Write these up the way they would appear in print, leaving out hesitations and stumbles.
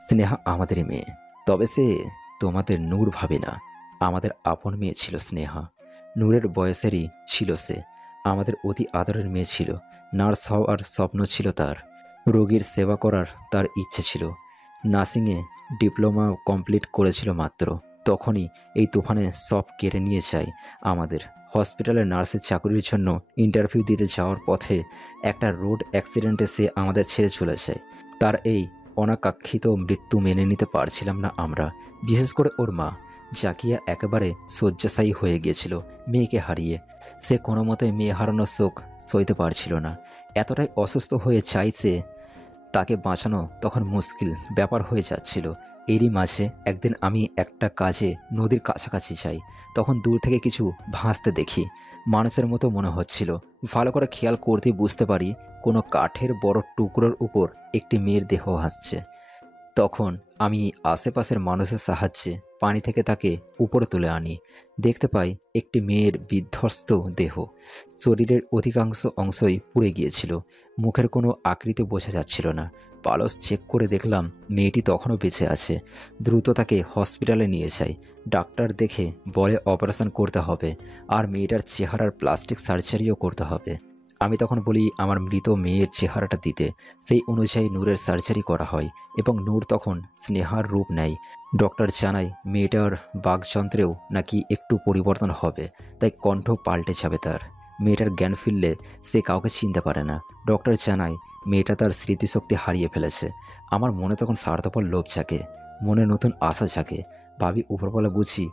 স্নেহা আমাদেরই মেয়ে, তবে সে তোমাদের নূর ভাবে না। আমাদের আপন মেয়ে ছিল স্নেহা। নূরের বয়সেরই ছিল সে। আমাদের অতি আদরের মেয়ে ছিল। নার্স হওয়ার স্বপ্ন ছিল তার। রোগীর সেবা করার তার ইচ্ছে ছিল। নার্সিংয়ে ডিপ্লোমা কমপ্লিট করেছিল মাত্র। তখনই এই তুফানে সব কেড়ে নিয়ে যায় আমাদের। হসপিটালে নার্সের চাকরির জন্য ইন্টারভিউ দিতে যাওয়ার পথে একটা রোড অ্যাক্সিডেন্টে সে আমাদের ছেড়ে চলে যায়। তার এই অনাকাঙ্ক্ষিত মৃত্যু মেনে নিতে পারছিলাম না আমরা, বিশেষ করে ওর মা জাকিয়া একেবারে শয্যাশায়ী হয়ে গিয়েছিল মেয়েকে হারিয়ে। সে কোনো মতে মেয়ে হারানোর শোক সইতে পারছিল না। এতটাই অসুস্থ হয়ে চাইছে তাকে বাঁচানো তখন মুশকিল ব্যাপার হয়ে যাচ্ছিল। এরই মাঝে একদিন আমি একটা কাজে নদীর কাছাকাছি যাই। তখন দূর থেকে কিছু ভাসতে দেখি। মানুষের মতো মনে হচ্ছিল। ভালো করে খেয়াল করতেই বুঝতে পারি কোনো কাঠের বড় টুকরোর উপর একটি মেয়ের দেহ ভাসছে। তখন আমি আশেপাশের মানুষের সাহায্যে পানি থেকে তাকে উপরে তুলে আনি। দেখতে পাই একটি মেয়ের বিধ্বস্ত দেহ। শরীরের অধিকাংশ অংশই পুড়ে গিয়েছিল। মুখের কোনো আকৃতি বোঝা যাচ্ছিল না। পালস চেক করে দেখলাম মেয়েটি তখনও বেঁচে আছে। দ্রুত তাকে হসপিটালে নিয়ে যাই। ডাক্তার দেখে বলে অপারেশন করতে হবে, আর মেয়েটার চেহারার প্লাস্টিক সার্জারিও করতে হবে। আমি তখন বলি আমার মৃত মেয়ের চেহারাটা দিতে। সেই অনুযায়ী নূরের সার্জারি করা হয় এবং নূর তখন স্নেহার রূপ নেয়। ডক্টর জানায় মেয়েটার বাকযন্ত্রেও নাকি একটু পরিবর্তন হবে, তাই কণ্ঠ পাল্টে যাবে তার। মেয়েটার জ্ঞান ফিরলে সে কাউকে চিনতে পারে না। ডক্টর জানায় মেয়েটা তার স্মৃতিশক্তি হারিয়ে ফেলেছে। আমার মনে তখন স্বার্থপর লোভ জাগে, মনে নতুন আশা জাগে। ভাবি উপরওয়ালা বুঝি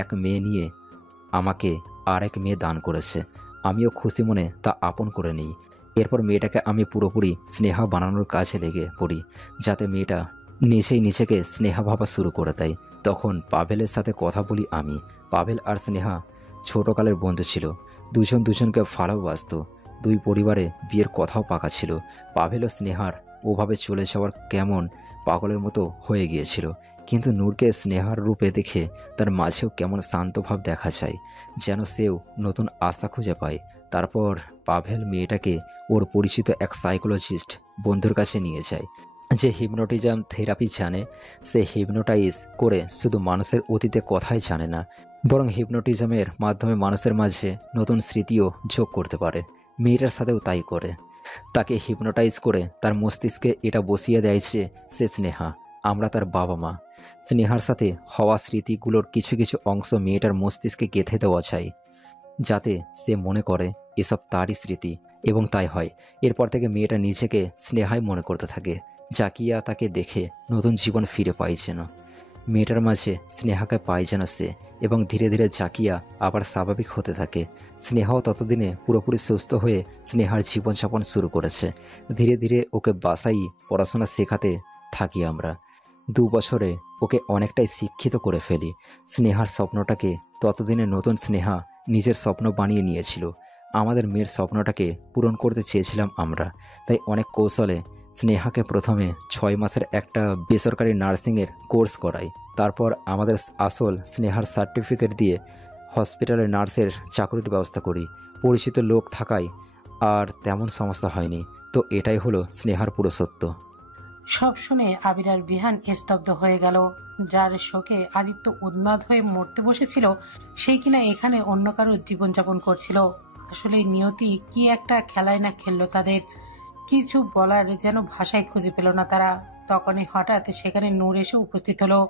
এক মেয়ে নিয়ে আমাকে আর এক মেয়ে দান করেছে। আমিও খুশি মনে তা আপন করে নিই। এরপর মেয়েটাকে আমি পুরোপুরি স্নেহা বানানোর কাজে লেগে পড়ি, যাতে মেয়েটা নিজেই নিজেকে স্নেহা ভাবা শুরু করে দেয়। তখন পাভেলের সাথে কথা বলি আমি। পাভেল আর স্নেহা ছোটকালের বন্ধু ছিল। দুজন দুজনকে ভালোবাসত। দুই পরিবারে বিয়ের কথাও পাকা ছিল। পাভেল ও স্নেহার ওভাবে চলে যাওয়ার কেমন পাগলের মতো হয়ে গিয়েছিল। কিন্তু নূরকে স্নেহার রূপে দেখে তার মাঝেও কেমন শান্তভাব দেখা যায়, যেন সেও নতুন আশা খুঁজে পায়। তারপর পাভেল মেয়েটাকে ওর পরিচিত এক সাইকোলজিস্ট বন্ধুর কাছে নিয়ে যায়, যে হিপনোটিজম থেরাপি জানে। সে হিপনোটাইজ করে শুধু মানুষের অতীতে কথাই জানে না, বরং হিপনোটিজমের মাধ্যমে মানুষের মাঝে নতুন স্মৃতিও যোগ করতে পারে। মেয়েটার সাথেও তাই করে। তাকে হিপনোটাইজ করে তার মস্তিষ্কে এটা বসিয়ে দেয় যে সে স্নেহা, আমরা তার বাবা মা। স্নেহার সাথে হওয়া স্মৃতিগুলোর কিছু কিছু অংশ মেয়েটার মস্তিষ্কে গেঁথে দেওয়া যায়, যাতে সে মনে করে এসব তারই স্মৃতি, এবং তাই হয়। এরপর থেকে মেয়েটা নিজেকে স্নেহাই মনে করতে থাকে। জাকিয়া তাকে দেখে নতুন জীবন ফিরে পায় যেন। মেয়েটার মাঝে স্নেহাকে পায় যেন সে, এবং ধীরে ধীরে জাকিয়া আবার স্বাভাবিক হতে থাকে। স্নেহাও ততদিনে পুরোপুরি সুস্থ হয়ে স্নেহার জীবনযাপন শুরু করেছে। ধীরে ধীরে ওকে বাসাই পড়াশোনা শেখাতে থাকি আমরা। 2 বছরে ওকে অনেকটাই শিক্ষিত করে ফেলি। স্নেহার স্বপ্নটাকে ততদিনে নতুন স্নেহা নিজের স্বপ্ন বানিয়ে নিয়েছিল। আমাদের মেয়ের স্বপ্নটাকে পূরণ করতে চেয়েছিলাম আমরা, তাই অনেক কৌশলে স্নেহাকে প্রথমে 6 মাসের একটা বেসরকারি নার্সিংয়ের কোর্স করাই। তারপর আমাদের আসল স্নেহার সার্টিফিকেট দিয়ে হসপিটালে নার্সের চাকরির ব্যবস্থা করি। পরিচিত লোক থাকায় আর তেমন সমস্যা হয়নি। তো এটাই হলো স্নেহার পুরো সত্য। সব শুনে আবির আর বিহান স্তব্ধ হয়ে গেল। যার শোকে আদিত্য উন্মাদ হয়ে মরতে বসেছিল, সেই কিনা এখানে অন্য কারোর জীবনযাপন করছিল। আসলে নিয়তি কি একটা খেলায় না খেললো তাদের। কিছু বলার যেন ভাষায় খুঁজে পেল না তারা। তখনই হঠাৎ সেখানে নূর এসে উপস্থিত হলো।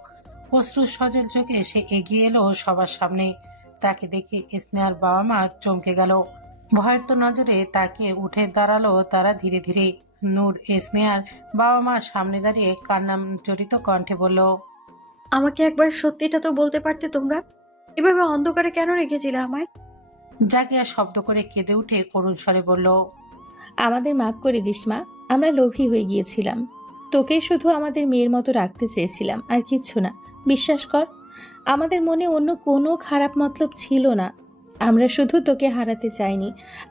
অশ্রু সজল চোখে সে এগিয়ে এলো সবার সামনে। তাকে দেখে স্নেহার বাবা মা চমকে গেল। ভয়ের তো নজরে তাকে উঠে দাঁড়ালো তারা ধীরে ধীরে। নূর স্নেহার বাবা মা সামনে দাঁড়িয়ে কান্নাম জড়িত কণ্ঠে বলল, আমাকে একবার সত্যিটা তো বলতে পারতে তোমরা? এভাবে অন্ধকারে কেন রেখেছিলে আমায়? জাকিয়া শব্দ করে কেঁদে উঠে করুণ স্বরে বলল, আমাদের মাফ করে দিস মা, আমরা লোভী হয়ে গিয়েছিলাম। তোকে শুধু আমাদের মেয়ের মতো রাখতে চেয়েছিলাম, আর কিচ্ছু না। বিশ্বাস কর, আমাদের মনে অন্য কোনো খারাপ মতলব ছিল না। আমরা শুধু তোকে হারাতে চাইনি,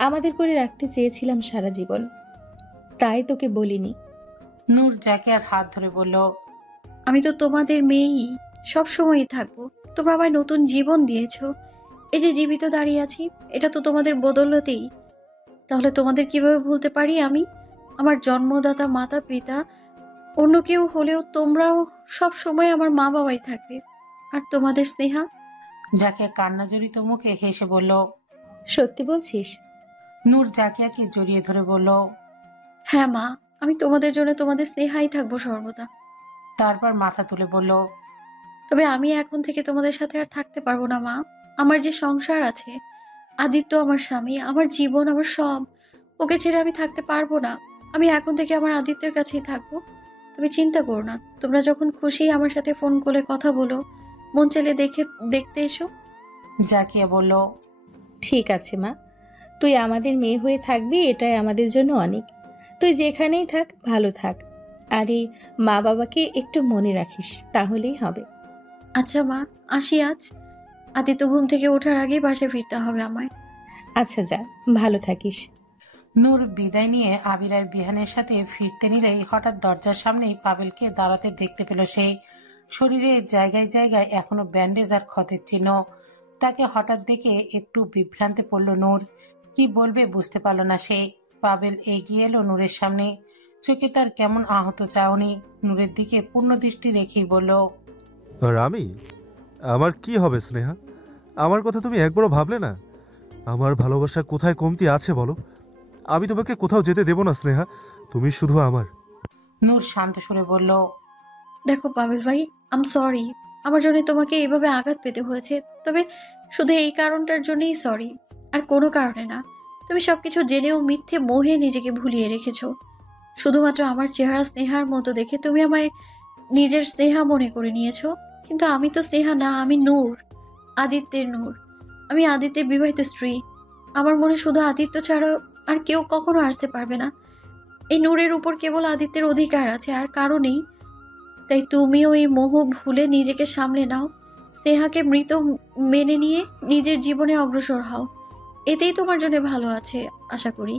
আমাদের করে রাখতে চেয়েছিলাম সারা জীবন, তাই তোকে বলিনি। নূর জাকিয়ার হাত ধরে বলল, আমি তো তোমাদের মেয়েই, সব সময়ই থাকবো। তোমরা আমায় নতুন জীবন দিয়েছো। এই যে জীবিত দাঁড়িয়ে আছি, এটা তো তোমাদের বদৌলতেই। তাহলে তোমাদের কিভাবে ভুলতে পারি আমি? আমার জন্মদাতা মাতা পিতা, অন্য কেউ হলেও তোমরাও সব সময় আমার মা বাবাই থাকবে। আর তোমাদের স্নেহা। জাকিয়া কান্না জড়িত মুখে হেসে বলল। সত্যি বলছিস? নূর জাকিয়াকে জড়িয়ে ধরে বলল। হ্যাঁ মা, আমি তোমাদের জন্য তোমাদের স্নেহাই থাকবো সর্বদা। তারপর মাথা তুলে বলল। তবে আমি এখন থেকে তোমাদের সাথে আর থাকতে পারবো না মা। আমার যে সংসার আছে, আদিত্য আমার স্বামী, আমার জীবন, আমার সব, ওকে ছেড়ে আমি থাকতে পারবো না। আমি এখন থেকে আমার আদিত্যের কাছেই থাকবো। তুমি চিন্তা করো না, তোমরা যখন খুশি আমার সাথে ফোন করে কথা বলো, মন চাইলে দেখতে এসো। জাকিয়া বলল। ঠিক আছে মা, তুই আমাদের মেয়ে হয়ে থাকবি, এটাই আমাদের জন্য অনেক। তুই যেখানেই থাক ভালো থাক, আর এই মা বাবাকে একটু মনে রাখিস, তাহলেই হবে। আচ্ছা মা, আসি আজ। আদিত্য ঘুম থেকে ওঠার আগেই বাসায় ফিরতে হবে আমায়। আচ্ছা যা, ভালো থাকিস। নূর বিদায় নিয়ে আবির আর বিহানের সাথে ফিরতে নিলেই হঠাৎ দরজার সামনেই পাবেলকে দাঁড়াতে দেখতে পেল সে। শরীরে জায়গায় জায়গায় এখনো ব্যান্ডেজ আর ক্ষতের চিহ্ন। তাকে হঠাৎ দেখে একটু বিভ্রান্তে পড়ল নূর। কি বলবে বুঝতে পারল না সে। পাবেল এগিয়ে এলো নূরের সামনে। চোখে তার কেমন আহত চাহনি। নূরের দিকে পূর্ণ দৃষ্টি রেখেই বলল। আর আমার কি হবে স্নেহা? আমার কথা তুমি একবারও ভাবলে না? আমার ভালোবাসা কোথায় কমতি আছে বলো? আমি তোমাকে কোথাও যেতে দেব না স্নেহা, তুমি শুধু আমার। নূর শান্ত সুরে বলল। দেখো পাবেল ভাই, আম সরি। আমার জন্য তোমাকে এইভাবে আঘাত পেতে হয়েছে, তবে শুধু এই কারণটার জন্যই সরি, আর কোনো কারণে না। তুমি সবকিছু জেনেও মিথ্যে মোহে নিজেকে ভুলিয়ে রেখেছো। শুধুমাত্র আমার চেহারা স্নেহার মতো দেখে তুমি আমায় নিজের স্নেহা মনে করে নিয়েছো। কিন্তু আমি তো স্নেহা না, আমি নূর, আদিত্যের নূর। আমি আদিত্যের বিবাহিত স্ত্রী। আমার মনে শুধু আদিত্য ছাড়া আর কেউ কখনো আসতে পারবে না। এই নূরের উপর কেবল আদিত্যের অধিকার আছে, আর কারো নেই। তাই তুমিও এই মোহ ভুলে নিজেকে সামলে নাও। স্নেহাকে মৃত মেনে নিয়ে নিজের জীবনে অগ্রসর হও। এতেই তোমার জন্য ভালো আছে আশা করি।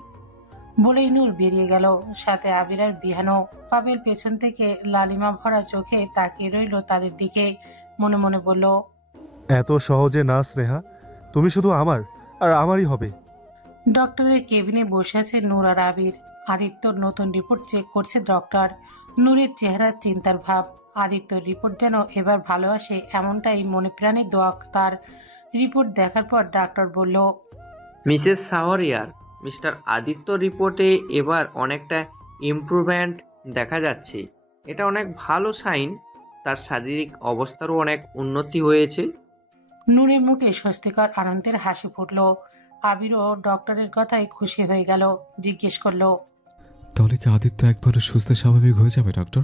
বলেই নূর বেরিয়ে গেল, সাথে আবির আর বিহানও। পাবেল পেছন থেকে লালিমা ভরা চোখে তাকিয়ে রইল তাদের দিকে। মনে মনে বলল। এত সহজে না স্নেহা, তুমি শুধু আমার, আর আমারই হবে। ডক্টরের কেবিনে বসে আছে নূর আর আবির। আদিত্যর নতুন রিপোর্ট চেক করছে ডক্টর। নূরের চেহারা চিন্তার ভাব। আদিত্যর রিপোর্ট যেন এবার ভালো আসে এমনটাই মনে প্রাণে দোয়া তার। রিপোর্ট দেখার পর ডাক্তার বলল। মিসেস সাওয়ারিয়ার, মিস্টার আদিত্য রিপোর্টে এবার অনেকটা ইমপ্রুভমেন্ট দেখা যাচ্ছে। এটা অনেক ভালো সাইন। তার শারীরিক অবস্থারও অনেক উন্নতি হয়েছে। নূরের মুখে স্বস্তিকর আনন্দের হাসি ফুটল। আবিরও ডক্টরের কথায় খুশি হয়ে গেল। জিজ্ঞেস করলো। তাহলে কি আদিত্য একবারে সুস্থ স্বাভাবিক হয়ে যাবে ডক্টর?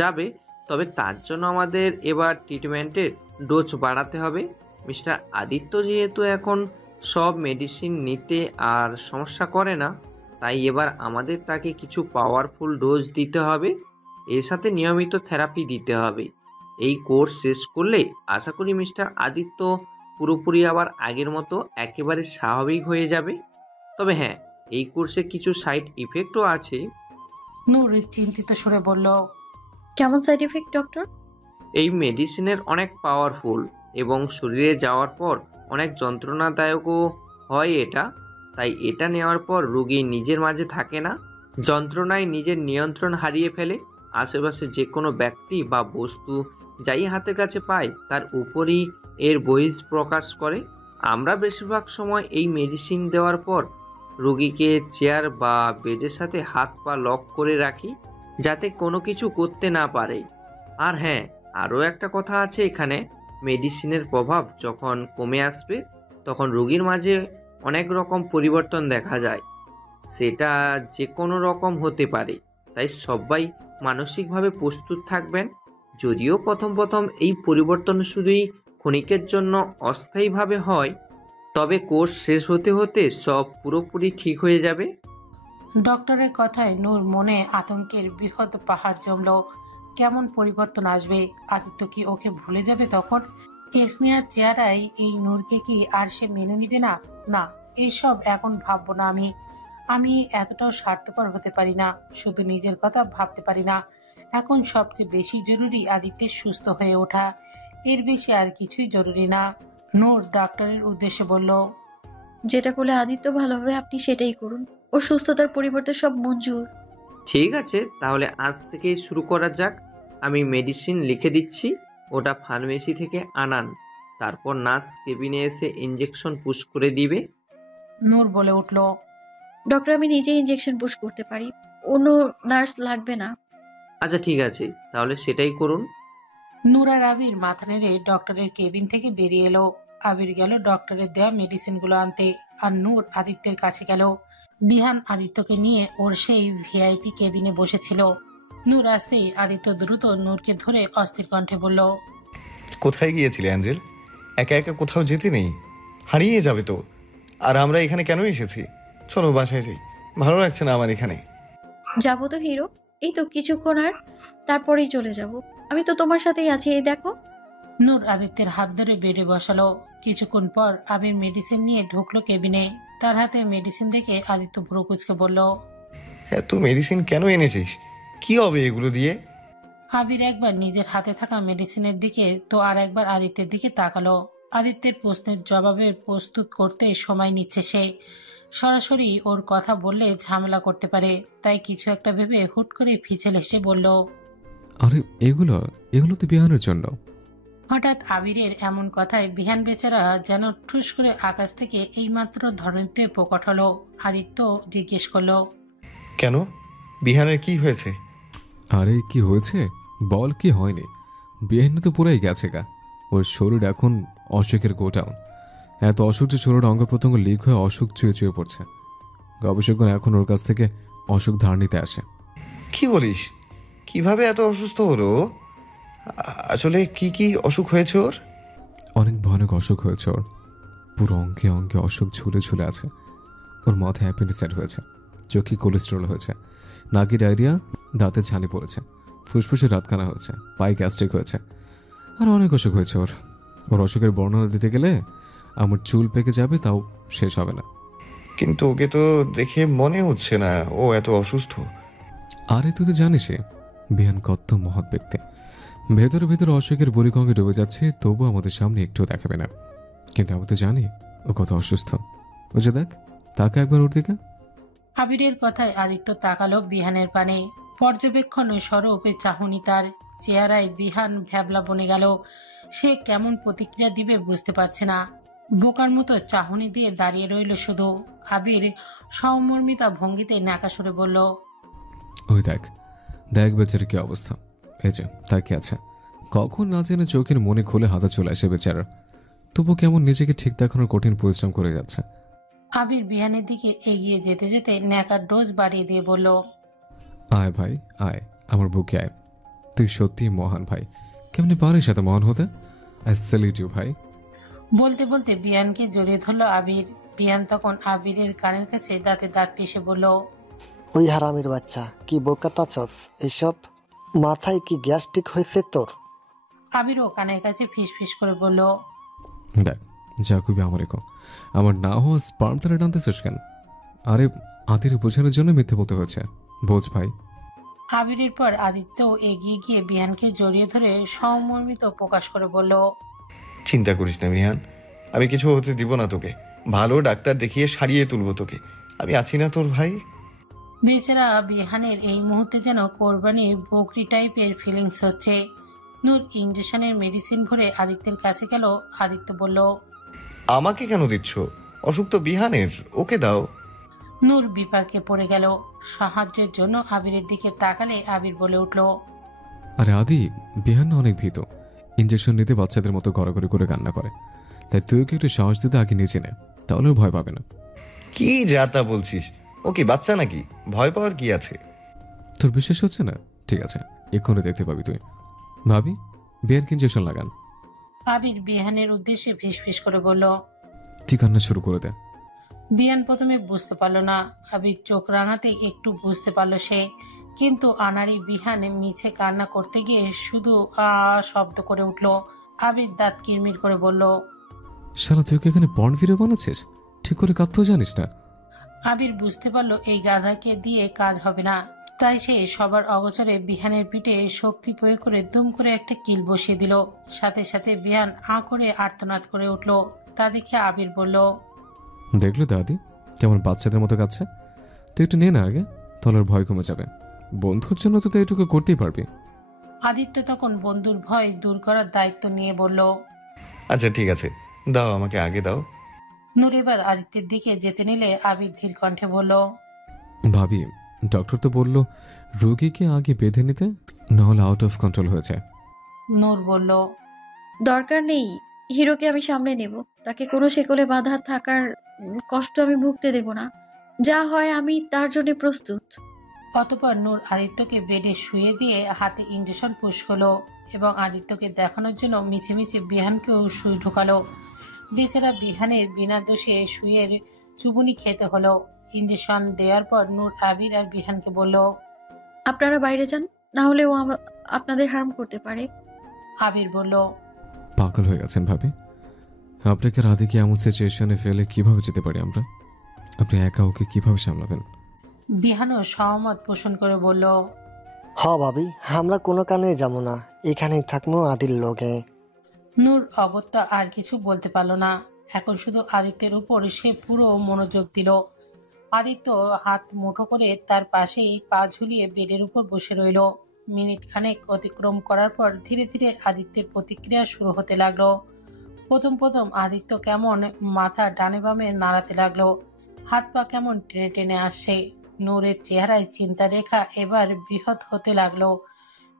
যাবে। তবে তার জন্য আমাদের এবার ট্রিটমেন্টের ডোজ বাড়াতে হবে। মিস্টার আদিত্য যেহেতু এখন সব মেডিসিন নিতে আর সমস্যা করে না, তাই এবার আমাদের তাকে কিছু পাওয়ারফুল ডোজ দিতে হবে। এর সাথে নিয়মিত থেরাপি দিতে হবে। এই কোর্স শেষ করলে আশা করি মিস্টার আদিত্য পুরোপুরি আবার আগের মতো একেবারে স্বাভাবিক হয়ে যাবে। তবে হ্যাঁ, এই কোর্সে কিছু সাইড ইফেক্টও আছে। নূর চিন্তিত সুরে বলল। কেমন সাইড এফেক্ট ডক্টর? এই মেডিসিনের অনেক পাওয়ারফুল এবং শরীরে যাওয়ার পর অনেক যন্ত্রণাদায়কও হয় এটা। তাই এটা নেওয়ার পর রোগী নিজের মাঝে থাকে না, যন্ত্রণায় নিজের নিয়ন্ত্রণ হারিয়ে ফেলে। আশেপাশে যে কোনো ব্যক্তি বা বস্তু যাই হাতের কাছে পায় তার উপরই এর বহিঃপ্রকাশ করে। আমরা বেশিরভাগ সময় এই মেডিসিন দেওয়ার পর রোগীকে চেয়ার বা বেডের সাথে হাত পা লক করে রাখি, যাতে কোনো কিছু করতে না পারে। আর হ্যাঁ, আরও একটা কথা আছে এখানে। মেডিসিনের প্রভাব যখন কমে আসবে তখন রোগীর মাঝে অনেক রকম পরিবর্তন দেখা যায়। সেটা যে কোনো রকম হতে পারে। তাই সবাই মানসিকভাবে প্রস্তুত থাকবেন। যদিও প্রথম প্রথম এই পরিবর্তন শুধুই ক্ষণিকের জন্য অস্থায়ীভাবে হয়, তবে কোর্স শেষ হতে হতে সব পুরোপুরি ঠিক হয়ে যাবে। ডক্টরের কথায় নূর মনে আতঙ্কের বৃহৎ পাহাড় জমল। কেমন পরিবর্তন আসবে? আদিত্য কি ওকে ভুলে যাবে তখন? স্নেহার চেহারায় এই নূরকে কি আর সে মেনে নিবে না? না, এইসব এখন ভাববো না। আমি এতটাও স্বার্থপর হতে পারি না। শুধু নিজের কথা ভাবতে পারি না। এখন সবচেয়ে বেশি জরুরি আদিত্যের সুস্থ হয়ে ওঠা। এর বেশি আর কিছুই জরুরি না। নূর ডাক্তারের উদ্দেশ্যে বলল। যেটা করলে আদিত্য ভালো হবে আপনি সেটাই করুন। ওর সুস্থতার পরিবর্তে সব মঞ্জুর। ঠিক আছে, তাহলে আজ থেকেই শুরু করা যাক। আমি মেডিসিন লিখে দিচ্ছি, ওটা ফার্মেসি থেকে আনান। তারপর নার্স কেবিনে এসে ইঞ্জেকশন পুশ করে দিবে। নূর বলে উঠল। ডক্টর, আমি নিজে ইনজেকশন পুশ করতে পারি, অন্য নার্স লাগবে না। আচ্ছা ঠিক আছে, তাহলে সেটাই করুন। নূর আর আবির মাথা নেড়ে ডক্টরের কেবিন থেকে বেরিয়ে এলো। আবির গেল ডক্টরের দেওয়া মেডিসিনগুলো আনতে, আর নূর আদিত্যের কাছে গেল। বিহান আদিত্যকে নিয়ে ওর সেই ভিআইপি কেবিনে বসেছিল। নূর আসতেই আদিত্য দ্রুত নূরকে ধরে অস্থির কণ্ঠে বলল, কোথায় গিয়েছিলে অ্যাঞ্জেল? একা একা কোথাও যেতে নেই, হারিয়ে যাবে তো। আর আমরা এখানে কেন এসেছি? চলো বাসায় যাই, ভালো লাগছে না আমার এখানে। যাবো তো হিরো, এই তো কিছুক্ষণ, আর তারপরেই চলে যাব। আমি তো তোমার সাথেই আছি, এই দেখো। নূর আদিত্যের হাত ধরে বেডে বসালো। কিছুক্ষণ পর আবির মেডিসিন নিয়ে ঢুকলো কেবিনে। তার হাতে মেডিসিন দেখে আদিত্য ভ্রু কুঁচকে বলল, এত মেডিসিন কেন এনেছিস? কি হবে এগুলো দিয়ে? আবির একবার নিজের হাতে থাকা মেডিসিনের দিকে তো আর একবার আদিত্যের দিকে তাকালো। আদিত্যের প্রশ্নের জবাবে প্রস্তুত করতে সময় নিচ্ছে সে। সরাসরি ওর কথা বললে ঝামেলা করতে পারে, তাই কিছু একটা ভেবে হুট করে ফিচেল হেসে বলল, আরে এগুলো এগুলো তো বিহানের জন্য। হঠাৎ আবিরের এমন কথায় বিহান বেচারা যেন ঠুস করে আকাশ থেকে এইমাত্র ধরনীতে প্রকট হলো। আদিত্য জিজ্ঞেস করলো, কেন? বিহানের কি হয়েছে? আরে কি হয়েছে বল, কি হয়নি? বিহান তো পুরাই গেছে গা। ওর শরীর এখন অসুখের গোটাউন। এত অসুখ যে শরীর অঙ্গ প্রত্যঙ্গ লিক হয়ে অসুখ চুয়ে চুয়ে পড়ছে। গবেষকগণ এখন ওর কাছ থেকে অসুখ ধার নিতে আসে। কি বলিস? কিভাবে এত অসুস্থ হলো? আসলে কি কি অসুখ হয়েছে ওর? অনেক ভয়ানক অসুখ হয়েছে ওর। পুরো অঙ্গে অঙ্গে অসুখ ঝুলে ঝুলে আছে। ওর মাথায় অ্যাপেন্ডিসাইট হয়েছে, চোখে কোলেস্টেরল হয়েছে, নাকি ডায়রিয়া, দাঁতে ছানি পড়েছে, ফুসফুসে রাতকানা হয়েছে, পায়ে গ্যাস্ট্রিক হয়েছে, আর অনেক অসুখ হয়েছে ওর। ওর অসুখের বর্ণনা দিতে গেলে আমার চুল পেকে যাবে, তাও শেষ হবে না। কিন্তু ওকে তো দেখে মনে হচ্ছে না ও এত অসুস্থ। আরে তুই তো জানিসই বিহান কত মহৎ ব্যক্তি। ভেতরে ভেতরে অসুখের বুড়িকঙ্গে ডুবে যাচ্ছে, তবু আমাদের সামনে একটু দেখাবে না। কিন্তু আমি তো জানি ও কত অসুস্থ। ও যে দেখ, তাকে একবার ওর দিকে। আবিরের কথায় আদিত্য তাকালো বিহানের পানে। পর্যবেক্ষণ ও স্বরূপে চাহনি তার। চেহারায় বিহান ভ্যাবলা বনে গেল। সে কেমন প্রতিক্রিয়া দিবে বুঝতে পারছে না। বোকার মতো চাহনি দিয়ে দাঁড়িয়ে রইল শুধু। আবির সহমর্মিতা ভঙ্গিতে নাকাসুরে বলল, ওই দেখ দেখ বেচার কি অবস্থা। এই যে তাকে আছে, কখন না জেনে চোখের মনে খুলে হাতে চলে আসে বেচারার। তবু কেমন নিজেকে ঠিক দেখানোর কঠিন পরিশ্রম করে যাচ্ছে। আবির বিহানের দিকে এগিয়ে যেতে যেতে ন্যাকার ডোজ বাড়িয়ে দিয়ে বলল, আয় ভাই আয়, আমার বুকে আয়। তুই সত্যি মহান ভাই। কেমনি পারিস এত মহান হতে? আই স্যালিউট ইউ ভাই। বলতে বলতে বিহানকে জড়িয়ে ধরল আবির। বিহান তখন আবিরের কানের কাছে দাঁতে দাঁত পিষে বলল, ওই হারামির বাচ্চা, কি বোকাতাছস এসব? মাথায় কি গ্যাস্ট্রিক হয়েছে তোর? আবিরও কানের কাছে ফিস ফিস করে বলল, দেখ যা খুবই আমার এগো, আমার না হওয়া স্পার্মটারে টানতেছিস কেন? আরে আদির বোঝানোর জন্য মিথ্যে বলতে হয়েছে, বোঝ ভাই। আবিরের পর আদিত্য এগিয়ে গিয়ে বিহানকে জড়িয়ে ধরে সমর্মিত প্রকাশ করে বলল, চিন্তা করিস না মিহান, আমি কিছু হতে দিব না তোকে। ভালো ডাক্তার দেখিয়ে সারিয়ে তুলবো তোকে। আমি আছি না তোর ভাই? বেচারা বিহানের এই মুহূর্তে যেন কোরবানি বকরি টাইপের ফিলিংস হচ্ছে। নূর ইঞ্জেকশনের মেডিসিন ভরে আদিত্যের কাছে গেল। আদিত্য বলল, আমাকে কেন দিচ্ছ? অসুখ তো বিহানের, ওকে দাও। নূর বিপাকে পড়ে গেল। সাহায্যের জন্য আবিরের দিকে তাকালে আবির বলে উঠল, আরে আদি, বিহান অনেক ভীত। ইঞ্জেকশন নিতে বাচ্চাদের মতো গড়াগড়ি করে কান্না করে। তাই তুই ওকে একটু সাহস দিতে আগে নিচে নে, তাহলে ও ভয় পাবে না। কি যা তা বলছিস? ও কি বাচ্চা নাকি? ভয় পাওয়ার কি আছে? তোর বিশ্বাস হচ্ছে না? ঠিক আছে, এক্ষুনি দেখতে পাবি তুই। ভাবি বিহানকে ইঞ্জেকশন লাগান। আবির বিহানের উদ্দেশ্যে ফিস ফিস করে বলল। তুই কান্না শুরু করে দে। বিহান প্রথমে বুঝতে পারল না। আবির চোখ রাঙাতে একটু বুঝতে পারল সে। কিন্তু আনাড়ি বিহান মিছে কান্না করতে গিয়ে শুধু শব্দ করে উঠল। আবির দাঁত কিরমির করে বলল, শালা তুই কি এখানে পর্ন ভিডিও বানাচ্ছিস? ঠিক করে কাঁদতেও জানিস না? আবির বুঝতে পারল এই গাধাকে দিয়ে কাজ হবে না। তাই সে সবার অগোচরে বিহানের পিঠে শক্তি প্রয়োগ করে দুম করে একটা কিল বসিয়ে দিল। সাথে সাথে বিহান করে আর্তনাদ করে উঠল। তা দেখে আবির বলল, দেখলো দাদি কেমন বাচ্চাদের মতো কাছে? তুই একটু নে না আগে, তাহলে ওর ভয় কমে যাবে। বন্ধুর জন্য তো এইটুকু করতেই পারবি। আদিত্য তখন বন্ধুর ভয় দূর করার দায়িত্ব নিয়ে বলল। আচ্ছা ঠিক আছে, দাও আমাকে আগে দাও। নূর এবার আদিত্যের দিকে যেতে নিলে আবির ধীর কণ্ঠে বলল। ভাবি, ডক্টর তো বলল রোগীকে আগে বেঁধে নিতে, নাহলে আউট অফ কন্ট্রোল হয়ে যায়। নূর বলল। দরকার নেই, হিরোকে আমি সামলে নেব। তাকে কোনো শেকলে বাঁধা থাকার কষ্ট আমি ভুগতে দেব না। যা হয় আমি তার জন্য প্রস্তুত। অতঃপর নূর আদিত্যকে বেডে শুয়ে দিয়ে হাতে ইঞ্জেকশন পুশ করলো এবং আদিত্যকে দেখানোর জন্য মিছে মিছে বিহানকেও সুই ঢুকালো। বেচারা বিহানের বিনা দোষে সুইয়ের চুবুনি খেতে হলো। ইঞ্জেকশন দেওয়ার পর নূর আবির আর বিহানকে বলল। আপনারা বাইরে যান, না হলে ও আপনাদের হার্ম করতে পারে। আবির বলল। পাগল হয়ে গেছেন ভাবি, আপনাকে রাধিকে এমন সিচুয়েশনে ফেলে কিভাবে যেতে পারি আমরা? আপনি একা ওকে কিভাবে সামলাবেন? বিহানও সহমত পোষণ করে বলল। ভাবি, আমরা কোনো কানে যাবো না, এখানেই থাকবো আদির লগে। নূর অগত্যা আর কিছু বলতে পারল না। এখন শুধু আদিত্যের উপর সে পুরো মনোযোগ দিল। আদিত্য হাত মুঠো করে তার পাশেই পা ঝুলিয়ে বেডের উপর বসে রইল। মিনিট খানেক অতিক্রম করার পর ধীরে ধীরে আদিত্যের প্রতিক্রিয়া শুরু হতে লাগলো। প্রথম প্রথম আদিত্য কেমন মাথা ডানে বামে নাড়াতে লাগলো, হাত পা কেমন টেনে টেনে আসছে। নূরের চেহারায় চিন্তা রেখা এবার বৃহৎ হতে লাগলো।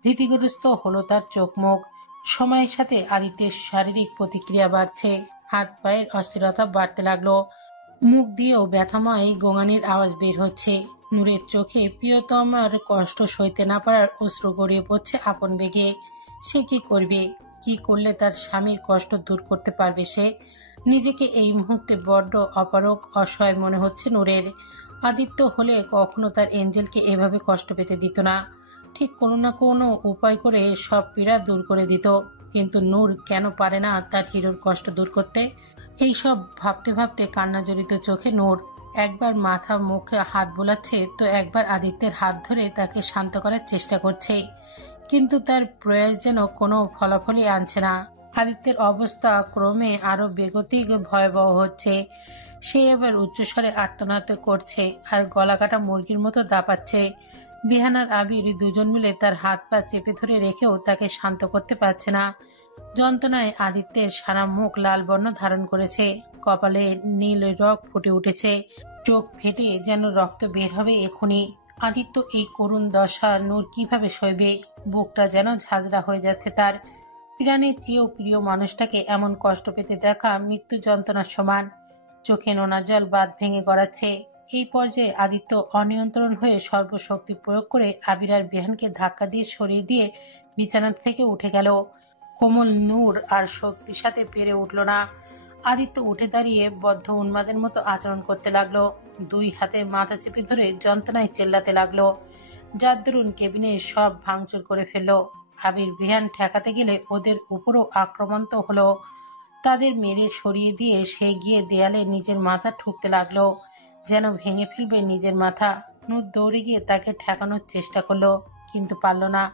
ভীতিগ্রস্ত হলো তার চোখ মুখ। সময়ের সাথে আদিত্যের শারীরিক প্রতিক্রিয়া বাড়ছে, হাত পায়ের অস্থিরতা বাড়তে লাগলো। মুখ দিয়েও ব্যথাময় গোঙানির আওয়াজ বের হচ্ছে। নূরের চোখে প্রিয়তমার কষ্ট সইতে না পারার অশ্রু গড়িয়ে পড়ছে আপন বেগে। সে কি করবে? কি করলে তার স্বামীর কষ্ট দূর করতে পারবে সে? নিজেকে এই মুহূর্তে বড্ড অপারক অসহায় মনে হচ্ছে নূরের। আদিত্য হলে কখনো তার এঞ্জেলকে এভাবে কষ্ট পেতে দিত না। ঠিক কোনো না কোনো উপায় করে সব পীড়া দূর করে দিত। কিন্তু নূর কেন পারে না তার হিরোর কষ্ট দূর করতে? এইসব ভাবতে ভাবতে কান্না জড়িত চোখে নূর একবার মাথা মুখে হাত বোলাচ্ছে, তো একবার আদিত্যের হাত ধরে তাকে শান্ত করার চেষ্টা করছে। কিন্তু তার প্রয়াস যেন কোনো ফলাফলই আনছে না। আদিত্যের অবস্থা ক্রমে আরো বেগতিক ভয়াবহ হচ্ছে। সে এবার উচ্চস্বরে আর্তনাদ করছে আর গলা কাটা মুরগির মতো দাপাচ্ছে। বিহান আর আবির দুজন মিলে তার হাত পা চেপে ধরে রেখেও তাকে শান্ত করতে পারছে না। যন্ত্রণায় আদিত্যের সারা মুখ লাল বর্ণ ধারণ করেছে, কপালে নীল রগ ফুটে উঠেছে, চোখ ফেটে যেন রক্ত বের হবে এখনই। আদিত্য এই করুণ দশা নূর কিভাবে সইবে? বুকটা যেন ঝাঁঝরা হয়ে যাচ্ছে তার। প্রাণের চেয়েও প্রিয় মানুষটাকে এমন কষ্ট পেতে দেখা মৃত্যু যন্ত্রণার সমান। চোখে নোনা জল বাঁধ ভেঙে গড়াচ্ছে। এই পর্যায়ে আদিত্য অনিয়ন্ত্রণ হয়ে সর্বশক্তি প্রয়োগ করে আবির আর বিহানকে ধাক্কা দিয়ে সরিয়ে দিয়ে বিছানা থেকে উঠে গেল। কোমল নূর আর শক্তির সাথে পেরে উঠল না। আদিত্য উঠে দাঁড়িয়ে বদ্ধ উন্মাদের মতো আচরণ করতে লাগলো। দুই হাতে মাথা চেপে ধরে যন্ত্রণায় চেল্লাতে লাগলো, যার দরুন কেবিনে সব ভাঙচুর করে ফেললো। আবির বিহান ঠেকাতে গেলে ওদের উপরও আক্রমণ হলো। তাদের মেরে সরিয়ে দিয়ে সে গিয়ে দেয়ালে নিজের মাথা ঠুকতে লাগলো, যেন ভেঙে ফেলবে নিজের মাথা। নূর দৌড়ে গিয়ে তাকে ঠেকানোর চেষ্টা করলো, কিন্তু পারল না।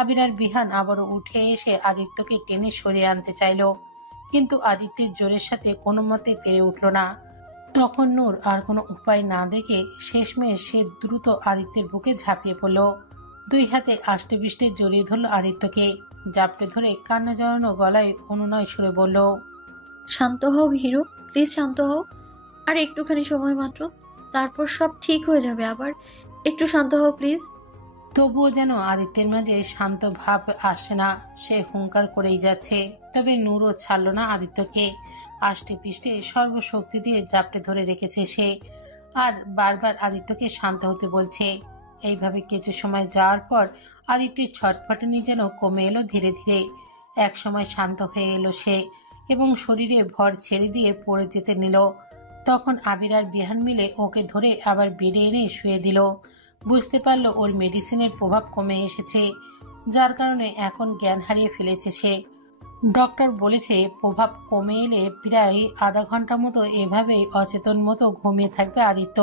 আবির আর বিহান আবারও উঠে এসে আদিত্যকে টেনে সরিয়ে আনতে চাইল, কিন্তু আদিত্যের জোরের সাথে কোনো মতে পেরে উঠল না। তখন নূর আর কোনো উপায় না দেখে শেষমেশ সে দ্রুত আদিত্যের বুকে ঝাঁপিয়ে পড়ল। দুই হাতে আষ্টে পিষ্টে জড়িয়ে ধরল আদিত্যকে, জাপটে ধরে কান্না জড়ানো গলায় অনুনয় সুরে বলল। শান্ত হও হিরো, প্লিজ শান্ত হও। আর একটুখানি সময় মাত্র, তারপর সব ঠিক হয়ে যাবে। আবার একটু শান্ত হও প্লিজ। তবুও যেন আদিত্যের মাঝে শান্ত ভাব আসে না। সে হুঙ্কার করেই যাচ্ছে, তবে নূরও ছাড়ল না আদিত্যকে। আষ্টে পিষ্টে সর্বশক্তি দিয়ে জাপটে ধরে রেখেছে সে, আর বারবার আদিত্যকে শান্ত হতে বলছে। এইভাবে কিছু সময় যাওয়ার পর আদিত্যের ছটফটানি যেন কমে এলো ধীরে ধীরে। এক সময় শান্ত হয়ে এলো সে এবং শরীরে ভর ছেড়ে দিয়ে পড়ে যেতে নিল। তখন আবির আর বিহান মিলে ওকে ধরে আবার বেডে এনে শুয়ে দিল। বুঝতে পারলো ওর মেডিসিনের প্রভাব কমে এসেছে, যার কারণে এখন জ্ঞান হারিয়ে ফেলেছে সে। ডক্টর বলেছে প্রভাব কমে এলে প্রায় আধা ঘন্টা মতো এভাবেই অচেতন মতো ঘুমিয়ে থাকবে আদিত্য।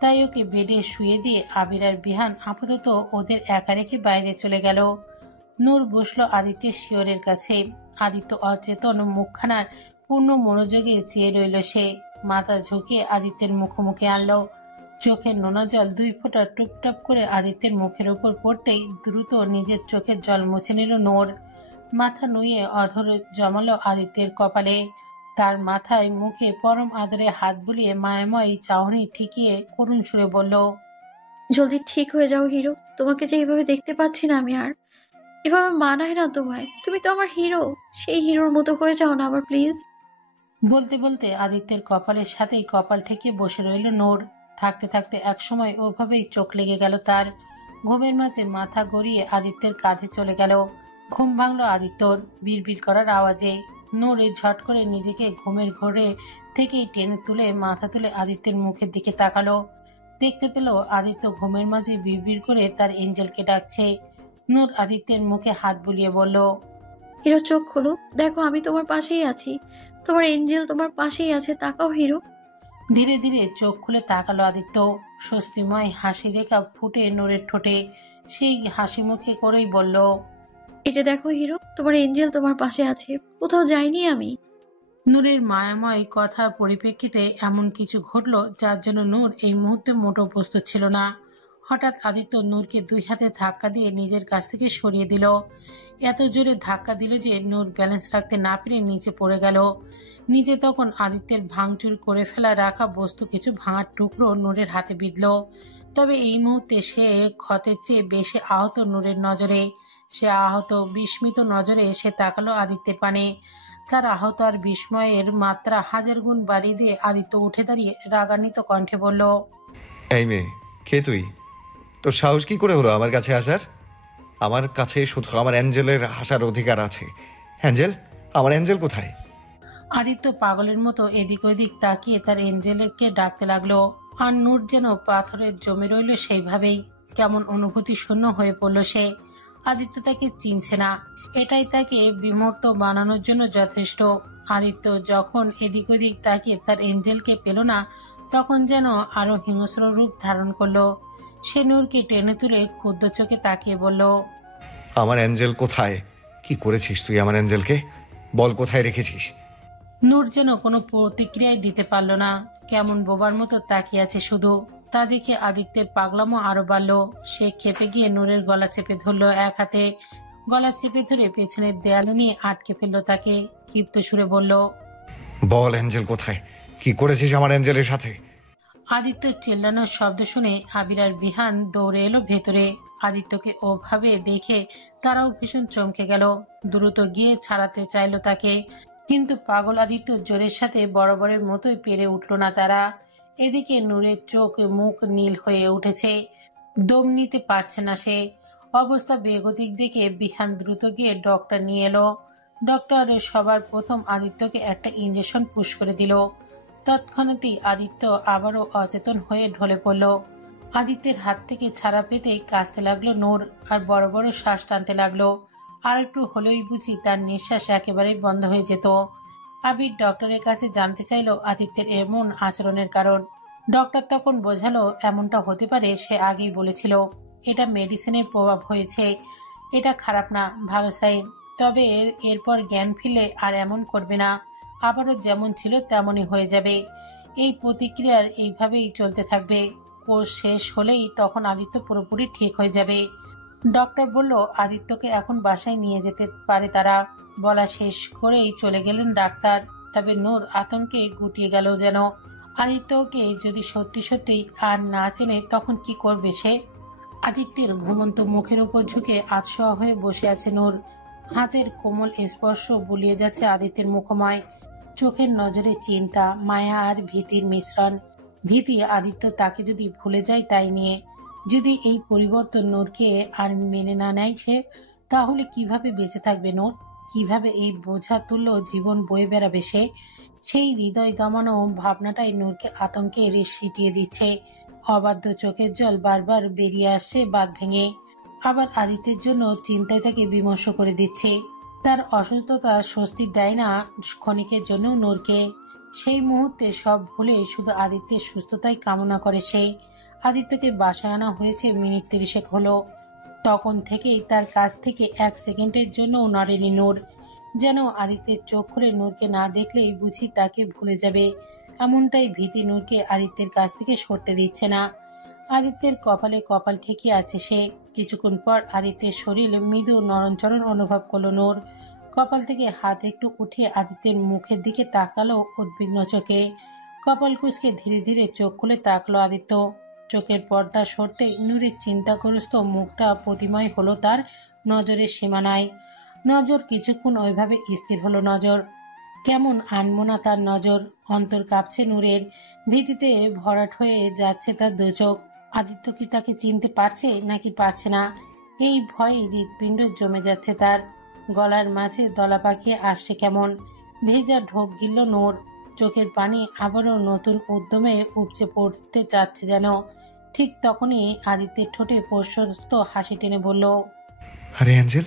তাই ওকে বেডে শুয়ে দিয়ে আবির আর বিহান আপাতত ওদের একা রেখে বাইরে চলে গেল। নূর বসলো আদিত্যের শিয়রের কাছে। আদিত্য অচেতন মুখখানার পূর্ণ মনোযোগে চেয়ে রইল সে। মাথা ঝুঁকিয়ে আদিত্যের মুখোমুখি আনলো, চোখের নোনা জল 2 ফোঁটা টুপটাপ করে আদিত্যের মুখের উপর পড়তেই দ্রুত নিজের চোখের জল মুছে নিল নূর। মাথা নুয়ে অধর জমালো আদিত্যের কপালে। তার মাথায় মুখে পরম আদরে হাত বুলিয়ে মায়াময় চাহনি ঠিকিয়ে করুণ সুরে বলল, জলদি ঠিক হয়ে যাও হিরো। তোমাকে যে এইভাবে দেখতে পাচ্ছি না আমি আর। এভাবে মানায় না তোমায়। তুমি তো আমার হিরো। সেই হিরোর মতো হয়ে যাও না আবার প্লিজ। বলতে বলতে আদিত্যের কপালের সাথেই কপাল ঠেকিয়ে বসে রইল নূর। থাকতে থাকতে একসময় ওভাবেই চোখ লেগে গেল তার। ঘুমের মাঝে মাথা গড়িয়ে আদিত্যের কাঁধে চলে গেল। ঘুম ভাঙল আদিত্যর বিড়বিড় করার আওয়াজে। নূর ঝট করে নিজেকে ঘুমের ঘোরে থেকেই টেনে তুলে মাথা তুলে আদিত্যের মুখের দিকে তাকালো। দেখতে পেল আদিত্য ঘুমের মাঝে বিড়বিড় করে তার এঞ্জেলকে ডাকছে। নূর আদিত্যের মুখে হাত বুলিয়ে বলল, হিরো চোখ খোলো, দেখো আমি তোমার পাশেই আছি। তোমার এঞ্জেল তোমার পাশেই আছে, তাকাও হিরো। ধীরে ধীরে চোখ খুলে তাকালো আদিত্য। স্বস্তিময় হাসি রেখা ফুটে নূরের ঠোঁটে। সেই হাসি মুখে করেই বলল, এই যে দেখো হিরো, তোমার এঞ্জেল তোমার পাশে আছে, কোথাও যাইনি আমি। নূরের মায়াময় কথার পরিপ্রেক্ষিতে এমন কিছু ঘটল যার জন্য নূর এই মুহূর্তে মোটেও প্রস্তুত ছিল না। হঠাৎ আদিত্য নূরকে 2 হাতে ধাক্কা দিয়ে নিজের কাছ থেকে সরিয়ে দিল। এত জোরে ধাক্কা দিল যে নূর ব্যালেন্স রাখতে না পেরে নিচে পড়ে গেল। নিচে তখন আদিত্যের ভাঙচুর করে ফেলা রাখা বস্তু কিছু ভাঙার টুকরো নূরের হাতে বিঁধল। তবে এই মুহূর্তে সে ক্ষতের চেয়ে বেশি আহত নূরের নজরে। সে আহত বিস্মিত নজরে সে তাকালো আদিত্যের পানে। তার আহত আর বিস্ময়ের মাত্রা 1000 গুণ বাড়িয়ে দিয়ে আদিত্য উঠে দাঁড়িয়ে রাগান্বিত কণ্ঠে বলল, এই মেয়ে, কে তুই? তোর সাহস কি করে হলো আমার কাছে আসার? আমার কাছে শুধু আমার অ্যাঞ্জেলের আসার অধিকার আছে। অ্যাঞ্জেল, আমার অ্যাঞ্জেল কোথায়? আদিত্য পাগলের মতো এদিক ওদিক তাকিয়ে তার এঞ্জেলকে ডাকতে লাগলো। আর নূর যেন পাথরের জমে রইল সেইভাবেই। কেমন অনুভূতি শূন্য হয়ে পড়ল সে। আদিত্য তাকে চিনছে না, এটাই তাকে বিমূর্ত বানানোর জন্য যথেষ্ট। আদিত্য যখন এদিক ওদিক তাকিয়ে তার এঞ্জেলকে পেল না, তখন যেন আরো হিংস্র রূপ ধারণ করলো। সে নূরকে টেনে তুলে ক্ষুদ্র চোখে তাকিয়ে বলল, আমার অ্যাঞ্জেল কোথায়? কি করেছিস তুই আমার অ্যাঞ্জেলকে? বল, কোথায় রেখেছিস? নূর যেন কোনো প্রতিক্রিয়াই দিতে পারল না। কেমন বোবার মতো তাকিয়ে আছে শুধু। তা দেখে আদিত্যের পাগলামো আরো বাড়ল। সে ক্ষেপে গিয়ে নূরের গলা চেপে ধরলো এক হাতে। গলা চেপে ধরে পেছনের দেয়ালে নিয়ে আটকে ফেললো তাকে। ক্ষিপ্ত সুরে বলল, বল অ্যাঞ্জেল কোথায়? কি করেছিস আমার অ্যাঞ্জেলের সাথে? আদিত্যর চেল্লানোর শব্দ শুনে আবির আর বিহান দৌড়ে এলো ভেতরে। আদিত্যকে ওভাবে দেখে তারাও ভীষণ চমকে গেল। দ্রুত গিয়ে ছাড়াতে চাইলো তাকে, কিন্তু পাগল আদিত্য জোরের সাথে বরাবরের মতোই পেরে উঠল না তারা। এদিকে নূরের চোখ মুখ নীল হয়ে উঠেছে। দম নিতে পারছে না সে। অবস্থা বেগতিক দেখে বিহান দ্রুত গিয়ে ডক্টর নিয়ে এলো। ডক্টর সবার প্রথম আদিত্যকে একটা ইঞ্জেকশন পুশ করে দিল। তৎক্ষণাৎই আদিত্য আবারও অচেতন হয়ে ঢলে পড়ল। আদিত্যের হাত থেকে ছাড়া পেতে কাঁচতে লাগলো নূর, আর বড় বড় শ্বাস টানতে লাগলো। আর একটু হলেই বুঝি তার নিঃশ্বাস একেবারেই বন্ধ হয়ে যেত। আবির ডক্টরের কাছে জানতে চাইল আদিত্যের এমন আচরণের কারণ। ডক্টর তখন বোঝালো এমনটা হতে পারে সে আগেই বলেছিল। এটা মেডিসিনের প্রভাব হয়েছে। এটা খারাপ না, ভালো সাইন। তবে এরপর জ্ঞান ফিরলে আর এমন করবে না। আবারও যেমন ছিল তেমনই হয়ে যাবে। এই প্রতিক্রিয়ার এইভাবেই চলতে থাকবে। কোর্স শেষ হলেই তখন আদিত্য পুরোপুরি ঠিক হয়ে যাবে। ডক্টর বলল আদিত্যকে এখন বাসায় নিয়ে যেতে পারে তারা। বলা শেষ করেই চলে গেলেন ডাক্তার। তবে নূর আতঙ্কে গুটিয়ে গেল যেন। আদিত্যকে যদি সত্যি সত্যি আর না চেনে তখন কি করবে সে? আদিত্যের ঘুমন্ত মুখের উপর ঝুঁকে আতশোয়া হয়ে বসে আছে নূর। হাতের কোমল স্পর্শ বুলিয়ে যাচ্ছে আদিত্যের মুখময়। চোখের নজরে চিন্তা, মায়া আর ভীতির মিশ্রণ। ভীতি আদিত্য তাকে যদি ভুলে যায় তাই নিয়ে। যদি এই পরিবর্তন নূরকে আর মেনে না নেয় সে, তাহলে কিভাবে বেঁচে থাকবে নূর? কিভাবে এই বোঝা তুল্য জীবন বয়ে বেড়াবে সে? সেই হৃদয় দমানো ভাবনাটাই নূরকে আতঙ্কে সিটিয়ে দিচ্ছে। অবাধ্য চোখের জল বারবার বেরিয়ে আসছে বাঁধ ভেঙে। আবার আদিত্যের জন্য চিন্তায় তাকে বিমর্ষ করে দিচ্ছে। তার অসুস্থতা স্বস্তি দেয় না ক্ষণিকের জন্য নূরকে। সেই মুহূর্তে সব ভুলে শুধু আদিত্যের সুস্থতাই কামনা করে সে। আদিত্যকে বাসায় আনা হয়েছে মিনিট 30 হলো। তখন থেকেই তার কাছ থেকে 1 সেকেন্ডের জন্য নড়েনি নূর। যেন আদিত্যের চোখ খুলে নূরকে না দেখলেই বুঝি তাকে ভুলে যাবে। এমনটাই ভীতি নূরকে আদিত্যের কাছ থেকে সরতে দিচ্ছে না। আদিত্যের কপালে কপাল ঠেকিয়ে আছে সে। কিছুক্ষণ পর আদিত্যের শরীর মৃদু নরণচরণ অনুভব করলো নূর। কপাল থেকে হাত একটু উঠে আদিত্যের মুখের দিকে তাকালো উদ্বিগ্ন চোখে। কপাল কুঁচকে ধীরে ধীরে চোখ খুলে তাকলো আদিত্য। চোখের পর্দা সরতে নূরের চিন্তাগ্রস্ত মুখটা প্রতিময় হলো তার নজরের সীমানায়। নজর কিছুক্ষণ ওইভাবে স্থির হলো। নজর কেমন আনমনা তার নজর। অন্তর কাঁপছে নূরের। ভীতিতে ভরাট হয়ে যাচ্ছে তার দু চোখ। আদিত্য কি তাকে চিনতে পারছে নাকি পারছে না, এই ভয়ে হৃৎপিণ্ড জমে যাচ্ছে তার। গলার মাঝে দলা পাকিয়ে আসছে কেমন। ভেজা ঢোক গিলল নূর। চোখের পানি আবারও নতুন উদ্যমে উপচে পড়তে চাচ্ছে যেন। ঠিক তখনই আদিত্যের ঠোঁটে প্রশস্ত হাসি টেনে বলল, আরে অ্যাঞ্জেল,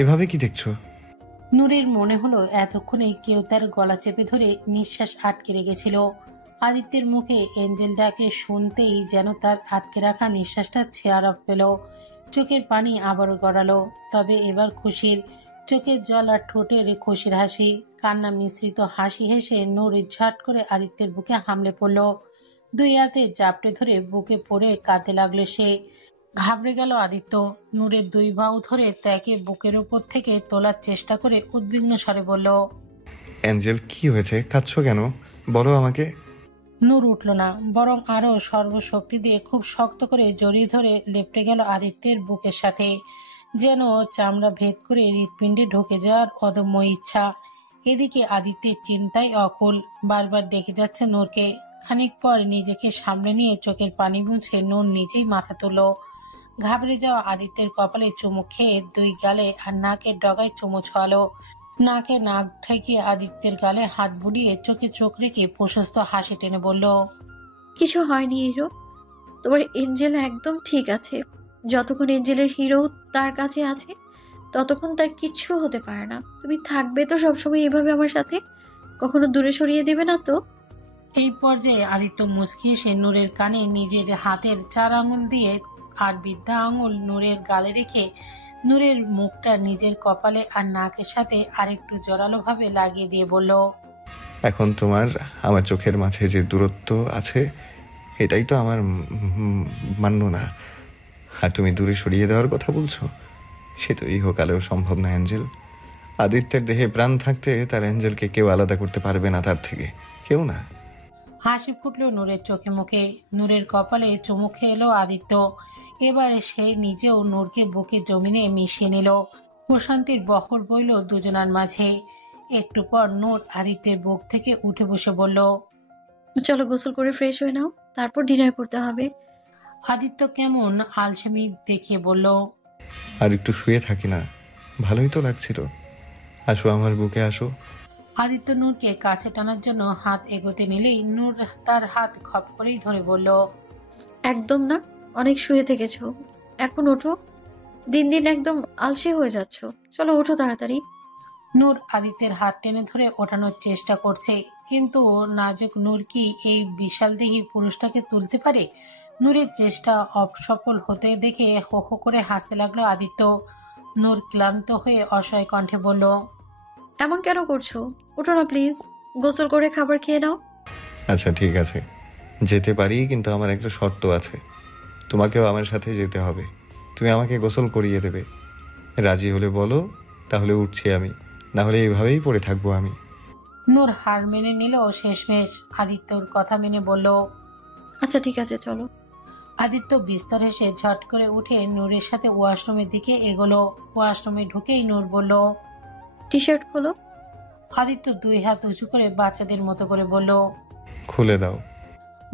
এভাবে কি দেখছো? নূরের মনে হলো এতক্ষণে কেউ তার গলা চেপে ধরে নিঃশ্বাস আটকে রেখেছিল। আদিত্যের মুখে এঞ্জেল ডাকে শুনতেই যেন তার আটকে রাখা নিঃশ্বাসটা ছেয়ারা পেল। চোখের পানি আবারও গড়ালো, তবে এবার খুশির। চোখের জল আর ঠোঁটের খুশির হাসি। কান্না মিশ্রিত হাসি হেসে নূর ঝাট করে আদিত্যের বুকে হামলে পড়ল। দুই হাতে জাপটে ধরে বুকে পড়ে কাঁদতে লাগলো সে। ঘাবড়ে গেল আদিত্য। নূরের দুই বাহু ধরে তাকে বুকের উপর থেকে তোলার চেষ্টা করে উদ্বিগ্ন স্বরে বলল, অ্যাঞ্জেল, কি হয়েছে? কাঁদছো কেন? বলো আমাকে। নূর উঠল না, বরং আরো সর্বশক্তি দিয়ে খুব শক্ত করে জড়িয়ে ধরে লেপটে গেল আদিত্যের বুকের সাথে, যেন চামড়া ভেদ করে হৃৎপিণ্ডে ঢুকে যাওয়ার অদম্য ইচ্ছা। এদিকে আদিত্যের চিন্তায় অকুল, বারবার দেখে যাচ্ছে নূরকে। খানিক পর নিজেকে সামলে নিয়ে চোখের পানি মুছে নূর নিজেই মাথা তুলল। ঘাবড়ে যাওয়া আদিত্যের কপালে চুমু খেয়ে দুই গালে আর নাকের ডগায় চুমু ছোয়ালো। নাকে নাক ঠেকিয়ে আদিত্যের গালে হাত বুলিয়ে চোখে চোখ রেখে প্রশস্ত হাসি টেনে বলল, কিছু হয়নি হিরো, তোমার এঞ্জেল একদম ঠিক আছে। যতক্ষণ এঞ্জেলের হিরো তার কাছে আছে ততক্ষণ তার কিচ্ছু হতে পারে না। তুমি থাকবে তো সবসময় এভাবে আমার সাথে? কখনো দূরে সরিয়ে দেবে না তো? এই পর্যায়ে আদিত্য মুচকি এসে নূরের কানে নিজের হাতের 4 আঙুল দিয়ে আর বৃদ্ধা আঙুল নূরের গালে রেখে নূরের মুখটা নিজের কপালে আর নাকের সাথে আরেকটু জোরালো ভাবে লাগিয়ে দিয়ে বলল, এখন তোমার আমার চোখের মাঝে যে দূরত্ব আছে, এটাই তো আমার মান্য না। আর তুমি দূরে সরিয়ে দেওয়ার কথা বলছো, সে তো ইহকালেও সম্ভব না অ্যাঞ্জেল। আদিত্যের দেহে প্রাণ থাকতে তার অ্যাঞ্জেলকে কেউ আলাদা করতে পারবে না তার থেকে, কেউ না। হাসি ফুটল নূরের চোখে মুখে। নূরের কপালে চুমু খেয়ে এলো আদিত্য। এবারে সে নিজেও নূরকে বুকে জমিনে মিশিয়ে নিল। প্রশান্তির বহর বইল দুজনার মাঝে। একটু পর নূর আদিত্যের বুক থেকে উঠে বসে বলল, চলো গোসল করে ফ্রেশ হয়ে নাও, তারপর ডিনার করতে হবে। আদিত্য কেমন আলসেমি দেখিয়ে বলল, আর একটু শুয়ে থাকি না, ভালোই তো লাগছিল। আসো আমার বুকে আসো। আদিত্য নূরকে কাছে টানার জন্য হাত এগোতে নিলেই নূর তার হাত খপ করেই ধরে বলল, একদম না, অনেক শুয়ে থেকেছো, এখন ওঠো। দিন দিন একদম আলসে হয়ে যাচ্ছ, চলো ওঠো তাড়াতাড়ি। নূর আদিত্যের হাত টেনে ধরে ওঠানোর চেষ্টা করছে, কিন্তু নাজুক নূর কি এই বিশালদেহী পুরুষটাকে তুলতে পারে? নূরের চেষ্টা অসফল হতে দেখে হো হো করে হাসতে লাগলো আদিত্য। নূর ক্লান্ত হয়ে অসহায় কণ্ঠে বলল, এমন কেন করছো? ওঠো না প্লিজ, গোসল করে খাবার খেয়ে নাও। আচ্ছা ঠিক আছে, যেতে পারি, কিন্তু আমার একটা শর্ত আছে। তোমাকেও আমার সাথে যেতে হবে। তুমি আমাকে গোসল করিয়ে দেবে। রাজি হলে বলো, তাহলে উঠছি আমি, না হলে এইভাবেই পড়ে থাকবো আমি। নূর হার মেনে নিল শেষমেশ। আদিত্যর কথা মেনে বলল, আচ্ছা ঠিক আছে চলো। আদিত্য বিস্তর হেসে ঝট করে উঠে নূরের সাথে ওয়াশরুমের দিকে এগোলো। ওয়াশরুমে ঢুকেই নূর বলল, টি শার্ট খোলো। আদিত্য দুই হাত উঁচু করে বাচ্চাদের মতো করে বলল, খুলে দাও।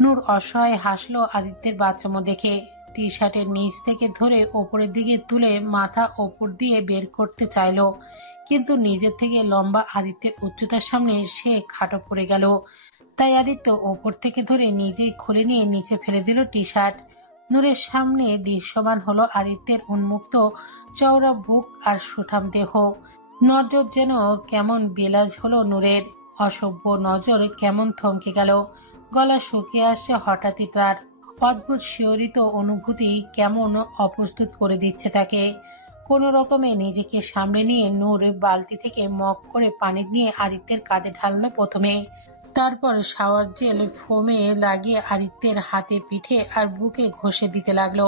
নূর অসহায় হাসলো আদিত্যের বাচ্চামো দেখে। টি শার্টের নিচ থেকে ধরে ওপরের দিকে তুলে মাথা ওপর দিয়ে বের করতে চাইলো, কিন্তু নিজের থেকে লম্বা আদিত্যের উচ্চতার সামনে সে খাটো পড়ে গেল। তাই আদিত্য ওপর থেকে ধরে নিজেই খুলে নিয়ে নিচে ফেলে দিল টি শার্ট। নূরের সামনে দৃশ্যমান হলো আদিত্যের উন্মুক্ত চওড়া বুক আর সুঠাম দেহ। নজর যেন কেমন বেলাজ হলো নূরের। অসভ্য নজর কেমন থমকে গেল। গলা শুকিয়ে আসছে হঠাৎই তার। অদ্ভুত শিহরিত অনুভূতি কেমন অপ্রস্তুত করে দিচ্ছে তাকে। কোনো রকমে নিজেকে সামলে নিয়ে নূর বালতি থেকে মগ করে পানি নিয়ে আদিত্যের কাঁধে ঢাললো প্রথমে। তারপর শাওয়ার জেল ফোমে লাগিয়ে আদিত্যের হাতে পিঠে আর বুকে ঘষে দিতে লাগলো।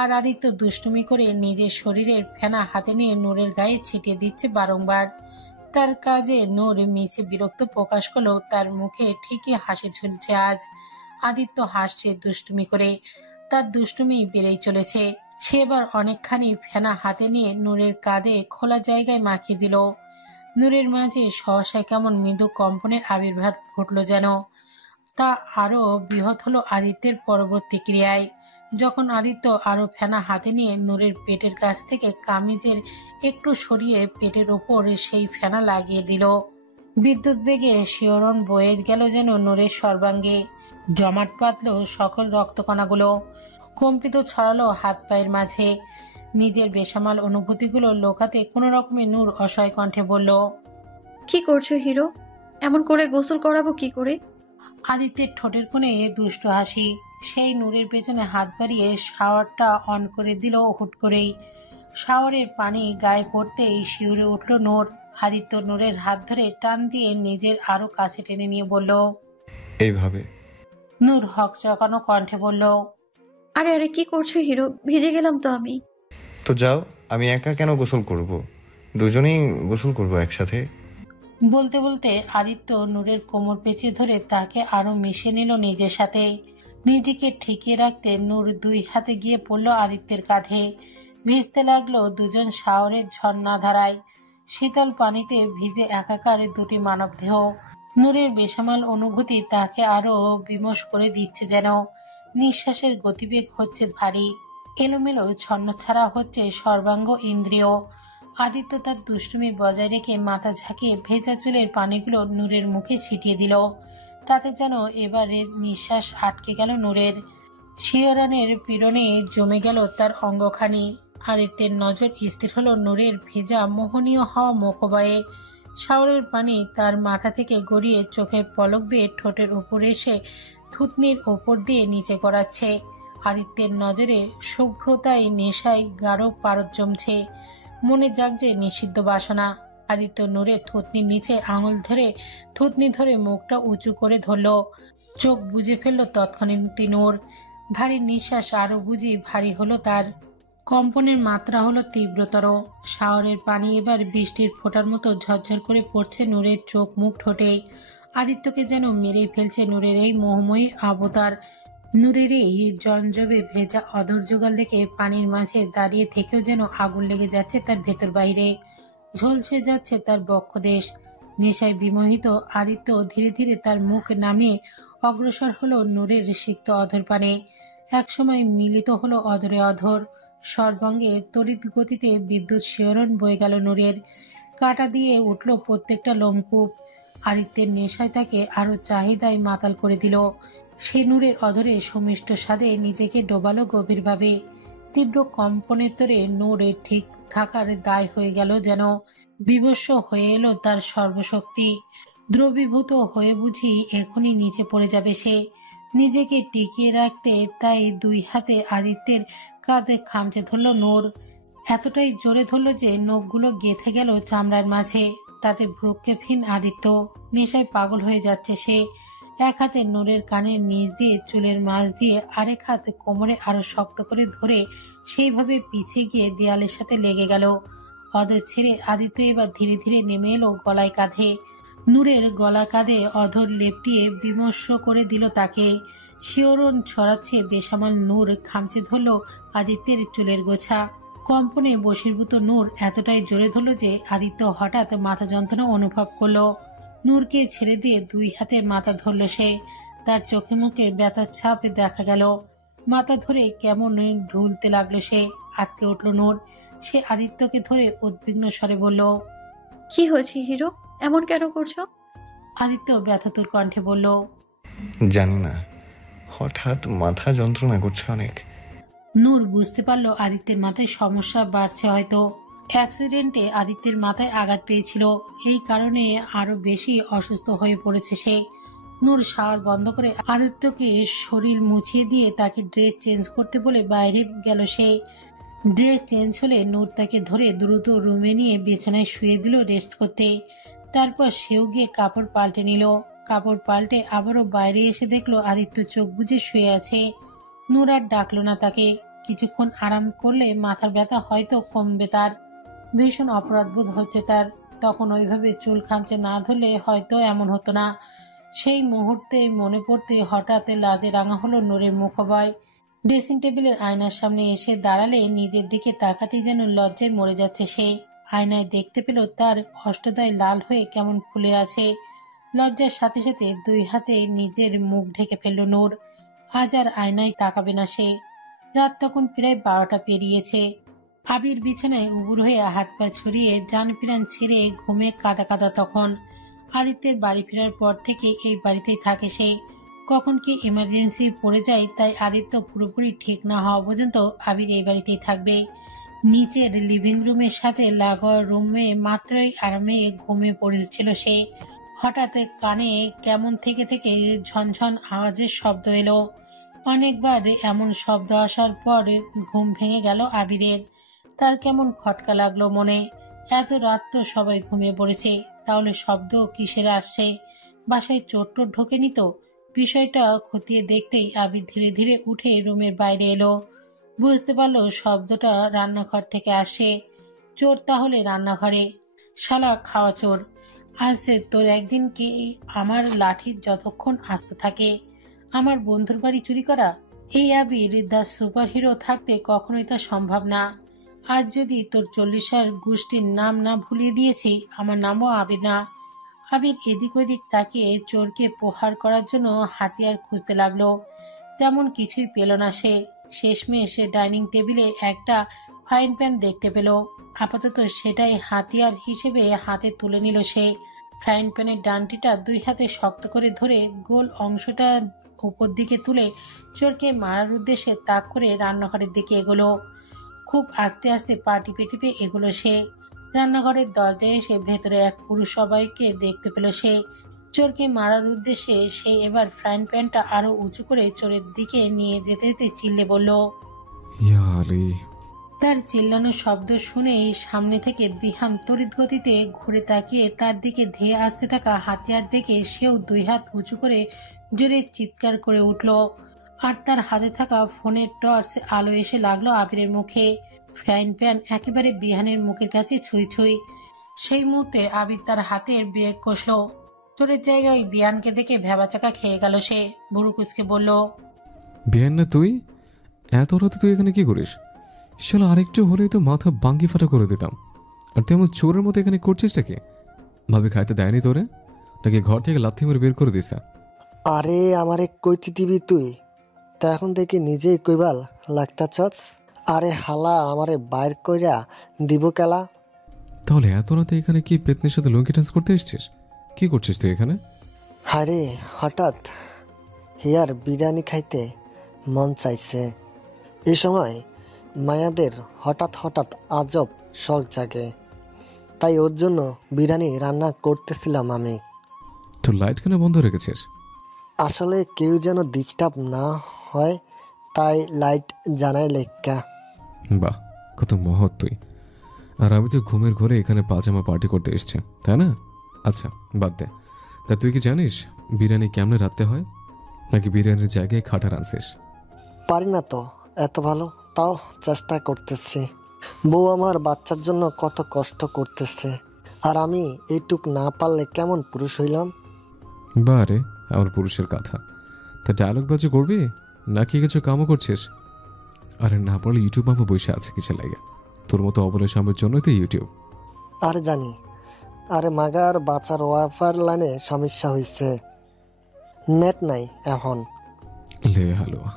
আর আদিত্য দুষ্টুমি করে নিজের শরীরের ফেনা হাতে নিয়ে নূরের গায়ে ছিটিয়ে দিচ্ছে বারংবার। তার কাজে নূর মিছে বিরক্ত প্রকাশ করলেও তার মুখে ঠিকই হাসি ঝুলছে আজ। আদিত্য হাসছে দুষ্টুমি করে, তার দুষ্টুমি বেড়েই চলেছে। সে এবার অনেকখানি ফেনা হাতে নিয়ে নূরের কাঁধে খোলা জায়গায় মাখিয়ে দিল। নূরের মাঝে সহসায় কেমন মৃদু কম্পনের আবির্ভাব ঘটল যেন। তা আরো বৃহৎ হলো আদিত্যের পরবর্তী ক্রিয়ায়, যখন আদিত্য আরো ফেনা হাতে নিয়ে নূরের পেটের কাছ থেকে কামিজের একটু সরিয়ে পেটের ওপর সেই ফেনা লাগিয়ে দিল। বিদ্যুৎ বেগে শিহরণ বয়ে গেল যেন নূরের সর্বাঙ্গে, জমাট বাঁধল সকল রক্তকণাগুলো, কম্পিত ছড়ালো হাত পায়ের মাঝে। নিজের বেসামাল অনুভূতিগুলো লোকাতে কোনো রকমে নূর অসহায় কণ্ঠে বলল, কি করছো হিরো? এমন করে গোসল করাবো কি করে? আদিত্যের ঠোঁটের কোণে দুষ্ট হাসি। সেই নূরের পেছনে হাত বাড়িয়ে শাওয়ারটা অন করে দিল হুট করেই। শাওয়ারের পানি গায়ে পড়তেই শিউরে উঠল নূর। আদিত্য নূরের হাত ধরে টান দিয়ে নিজের আরো কাছে টেনে নিয়ে বলল, এইভাবে। নূর হকচকানো কণ্ঠে বলল, আরে আরে কি করছো হিরো? ভিজে গেলাম তো আমি। তো যাও, আমি একা কেন গোসল করব? দুজনেই গোসল করব একসাথে। বলতে বলতে আদিত্য নূরের কোমর পেঁচিয়ে ধরে তাকে আরো মিশে নিল নিজের সাথে। নিজেকে ঠেকিয়ে রাখতে নূর দুই হাতে গিয়ে পড়ল আদিত্যের কাঁধে। ভিজতে লাগলো দুজন শাওরের ঝর্ণা ধারায়, শীতল পানিতে ভিজে একাকার দুটি মানবদেহ। নূরের বেসামাল অনুভূতি তাকে আরো বিমশ করে দিচ্ছে যেন। নিঃশ্বাসের গতিবেগ হচ্ছে ভারী, এলোমেলো ছন্নছাড়া হচ্ছে সর্বাঙ্গ ইন্দ্রিয়। আদিত্য তার দুষ্টুমি বজায় রেখে মাথা ঝাঁকিয়ে ভেজা চুলের পানিগুলো নূরের মুখে ছিটিয়ে দিল। তাতে যেন এবারে নিঃশ্বাস আটকে গেল নূরের। শিহরণের পীড়নে জমে গেল তার অঙ্গখানি। আদিত্যের নজর স্থির হলো নূরের ভেজা মোহনীয় হওয়া মুখবায়ে। শাওরের পানি তার মাথা থেকে গড়িয়ে চোখের পলক বেয়ে ঠোঁটের উপরে এসে থুতনির ওপর দিয়ে নিচে গড়াচ্ছে। আদিত্যের নজরে শুভ্রতায় নেশায় গাঢ় পারদ জমছে, মনে জাগছে নিষিদ্ধ বাসনা। আদিত্য নূরের থুতনির নিচে আঙুল ধরে থুতনি ধরে মুখটা উঁচু করে ধরল। চোখ বুজে ফেলল তৎক্ষণাৎ নূর। ভারী নিঃশ্বাস আরো বুঝি ভারী হলো তার। কম্পনের মাত্রা হলো তীব্রতর। শাওরের পানি এবার বৃষ্টির ফোঁটার মতো ঝরঝর করে পড়ছে নূরের চোখ মুখ ঠোঁটে। আদিত্যকে যেন মেরে ফেলছে নূরের এই মোহময়ী অবতার। নূরের এই জঞ্জবে ভেজা অধর জোগাল দেখে পানির মাঝে দাঁড়িয়ে থেকেও যেন আগুন লেগে যাচ্ছে তার ভেতর বাইরে, ঝলসে যাচ্ছে তার বক্ষদেশ। নেশায় বিমোহিত আদিত্য ধীরে ধীরে তার মুখ নামিয়ে অগ্রসর হলো নূরের সিক্ত অধর পানে। একসময় মিলিত হলো অধরে অধর, সর্বাঙ্গে তড়িৎ গতিতে বিদ্যুৎ শিহরণ বয়ে গেল নূরের। কাটা দিয়ে উঠল প্রত্যেকটা লোমকূপ। আদিত্যের নেশায় তাকে আরো চাহিদায় মাতাল করে দিল। সে নূরের অধরে সুমিষ্ট স্বাদে নিজেকে ডোবালো গভীরভাবে। তীব্র কম্পনের তোরে নূরের ঠিক থাকার দায় হয়ে গেল যেন। বিবস্ব হয়ে এলো তার সর্বশক্তি। দ্রবীভূত হয়ে বুঝি এখনই নিচে পড়ে যাবে সে। নিজেকে টিকিয়ে রাখতে তাই দুই হাতে আদিত্যের কাঁধে খামচে ধরল নূর। এতটাই জোরে ধরল যে নখগুলো গেঁথে গেল চামড়ার মাঝে। তাতে ভ্রুক্ষেপহীন আদিত্য। নেশায় পাগল হয়ে যাচ্ছে সে। এক হাতে নূরের কানের নিচ দিয়ে চুলের মাঝ দিয়ে, আরেক হাত কোমরে আরো শক্ত করে ধরে সেইভাবে পিছিয়ে গিয়ে দেয়ালের সাথে লেগে গেল। অধর ছেড়ে আদিত্য এবার ধীরে ধীরে নেমে এলো গলায় কাঁধে। নূরের গলা কাঁধে অধর লেপটিয়ে বিমর্ষ করে দিল তাকে। শিহরণ ছড়াচ্ছে বেসামাল নূর খামচে ধরল আদিত্যের চুলের গোছা। কম্পনে বশীভূত নূর এতটাই জোরে ধরল যে আদিত্য হঠাৎ মাথা যন্ত্রণা অনুভব করলো। নূরকে ছেড়ে দিয়ে দুই হাতে মাথা ধরল সে। তার চোখে মুখে ব্যথার ছাপ দেখা গেল। মাথা ধরে কেমন ঢুলতে লাগলো সে। আটকে উঠল নূর। সে আদিত্যকে ধরে উদ্বিগ্ন স্বরে বলল, কি হয়েছে হিরো? এমন কেন করছো? আদিত্য ব্যথাতুর কণ্ঠে বলল, জানি না, হঠাৎ মাথা যন্ত্রণা করছে অনেক। নূর বুঝতে পারলো আদিত্যের মাথায় সমস্যা বাড়ছে হয়তো। অ্যাক্সিডেন্টে আদিত্যের মাথায় আঘাত পেয়েছিল, এই কারণে আরো বেশি অসুস্থ হয়ে পড়েছে সে। নূর শাওয়ার বন্ধ করে আদিত্যকে শরীর মুছিয়ে দিয়ে তাকে ড্রেস চেঞ্জ করতে বলে বাইরে গেল সে। ড্রেস চেঞ্জ হলে নূর তাকে ধরে দ্রুত রুমে নিয়ে বিছানায় শুয়ে দিল রেস্ট করতে। তারপর সেও গিয়ে কাপড় পাল্টে নিল। কাপড় পাল্টে আবারও বাইরে এসে দেখলো আদিত্য চোখ বুজে শুয়ে আছে। নূর আর ডাকলো না তাকে। কিছুক্ষণ আরাম করলে মাথার ব্যথা হয়তো কমবে তার। ভীষণ অপরাধবোধ হচ্ছে তার। তখন ওইভাবে চুল খামচে না ধরলে হয়তো এমন হতো না। সেই মুহূর্তে মনে পড়তে হঠাৎ লাজে রাঙা হলো নূরের মুখবয়। ড্রেসিং টেবিলের আয়নার সামনে এসে দাঁড়ালে নিজের দিকে তাকাতেই যেন লজ্জায় মরে যাচ্ছে সে। আয়নায় দেখতে পেল তার অষ্টদয় লাল হয়ে কেমন ফুলে আছে। লজ্জার সাথে সাথে দুই হাতে নিজের মুখ ঢেকে ফেলল নূর। আজ আর আয়নায় তাকাবে না সে। রাত তখন প্রায় 12টা পেরিয়েছে। আবির বিছানায় উবুর হয়ে হাত পা ছড়িয়ে জান পিরান ছেড়ে ঘুমে কাদা কাদা তখন। আদিত্যের বাড়ি ফেরার পর থেকে এই বাড়িতেই থাকে সে। কখন কি ইমার্জেন্সি পড়ে যায় তাই আদিত্য পুরোপুরি ঠিক না হওয়া পর্যন্ত আবির এই বাড়িতেই থাকবে। নিচের লিভিং রুমের সাথে লাগোয়া রুমে মাত্রই আরামে ঘুমে পড়েছিল সে। হঠাৎ কানে কেমন থেকে থেকে ঝনঝন আওয়াজের শব্দ এলো। অনেকবার এমন শব্দ আসার পর ঘুম ভেঙে গেল আবিরের। তার কেমন খটকা লাগলো মনে। এত রাত তো সবাই ঘুমিয়ে পড়েছে, তাহলে শব্দ কিসের আসছে? বাসায় চোর টোর ঢোকেনি তো? বিষয়টা খতিয়ে দেখতেই আবির ধীরে ধীরে উঠে রুমের বাইরে এলো। বুঝতে পারলো শব্দটা রান্নাঘর থেকে আসে। চোর তাহলে রান্নাঘরে। শালা খাওয়া চোর। আজ তোর একদিন কি আমার লাঠির যতক্ষণ আস্ত থাকে। আমার বন্ধুর বাড়ি চুরি করা? এই আবির দ্য সুপার হিরো থাকতে কখনোই তা সম্ভব না। আজ যদি তোর 40 গোষ্ঠীর নাম না ভুলিয়ে দিয়েছি, আমার নামও আবির না। আবির এদিক ওদিক তাকিয়ে চোরকে প্রহার করার জন্য হাতিয়ার খুঁজতে লাগলো। তেমন কিছুই পেল না সে। শেষমেশ ডাইনিং টেবিলে একটা ফ্রাইং প্যান দেখতে পেল। আপাতত সেটাই হাতিয়ার হিসেবে হাতে তুলে নিল সে। ফ্রাইং প্যানের ডান্ডিটা দুই হাতে শক্ত করে ধরে গোল অংশটা উপর দিকে তুলে চোরকে মারার উদ্দেশ্যে তাক করে রান্নাঘরের দিকে এগোলো। খুব আস্তে আস্তে পা টিপে টিপে এগোলো সে। রান্নাঘরের দরজায় এসে ভেতরে এক পুরুষ সবাইকে দেখতে পেল সে। চোরকে মারার উদ্দেশ্যে সে এবার ফ্রাইং প্যানটা আরো উঁচু করে চোরের দিকে নিয়ে যেতে যেতে চিল্লে বলল। ইয়া আলী। তার চিল্লানোর শব্দ শুনেই সামনে থেকে বিহান তড়িৎ গতিতে ঘুরে তাকিয়ে তার দিকে ধেয়ে আসতে থাকা হাতিয়ার দেখে সেও দুই হাত উঁচু করে জোরে চিৎকার করে উঠল। আর তার হাতে থাকা ফোনের টর্চ আলো এসে লাগলো আবিরের মুখে। ফ্রাইং প্যান একেবারে বিহানের মুখের কাছে ছুঁই ছুঁই। সেই মুহূর্তে আবির তার হাতের ব্রেক কষল। চোরের জায়গায় বিহানকে দেখে ভ্যাবাচাকা খেয়ে গেল সে। বুড়ো কুচকে বলল, বিহান না তুই? এত রাতে তুই এখানে কি করিস? শালা আরেকটু হলেই তো মাথা বাঙ্গি ফাটা করে দিতাম। আর তুই এমন চোরের মতো এখানে করছিসটা কি? ভাবি খাইতে দেয়নি তোরে? নাকি ঘর থেকে লাথি মেরে বের করে দিছে? আরে আমারে কইতে দিবি তুই? তা এখন দেখি নিজেই কইবাল লাগতা চাস। আরে হালা আমারে বাইর কইরা দিব কেলা? তাহলে এত রাতে এখানে কি পেতনির সাথে লঙ্কি ডান্স করতে এসছিস? কি করছিস তুই এখানে? হারে হঠাৎ হিয়ার বিরিয়ানি খাইতে মন চাইছে। এই সময় মায়াদের হঠাৎ হঠাৎ আজব শখ জাগে, তাই ওর জন্য বিরিয়ানি রান্না করতেছিলাম আমি। তোর লাইট কেন বন্ধ রেখেছিস? আসলে কেউ যেন ডিস্টার্ব না হয় তাই লাইট জানাই লেখা। বাহ, কত মহৎ তুই। আর আমি তো ঘুমের ঘরে এখানে পাজামা পার্টি করতে এসছি, তাই না? আচ্ছা বাদ দে। তা তুই কি জানিস বিরিয়ানি কেমনে রাখতে হয়? নাকি বিরিয়ানির জায়গায় খাটা রাঁধছিস? পারি না তো এত ভালো, তাও চেষ্টা করতেছি। বউ আমার বাচ্চার জন্য কত কষ্ট করতেছে, আর আমি এইটুক না পারলে কেমন পুরুষ হইলাম? বা রে আমার পুরুষের কথা। তা ডায়লগ বাজে করবি নাকি কিছু কামও করছিস? আরে না পড়লে ইউটিউব মামা বসে আছে কিছু লাগে। তোর মতো অবলের সামনের জন্যই তো ইউটিউব। আরে জানি, আরে মাগার বাচ্চার ওয়াইফার লাইনে সমস্যা হয়েছে, নেট নাই এখন। লে হালুয়া,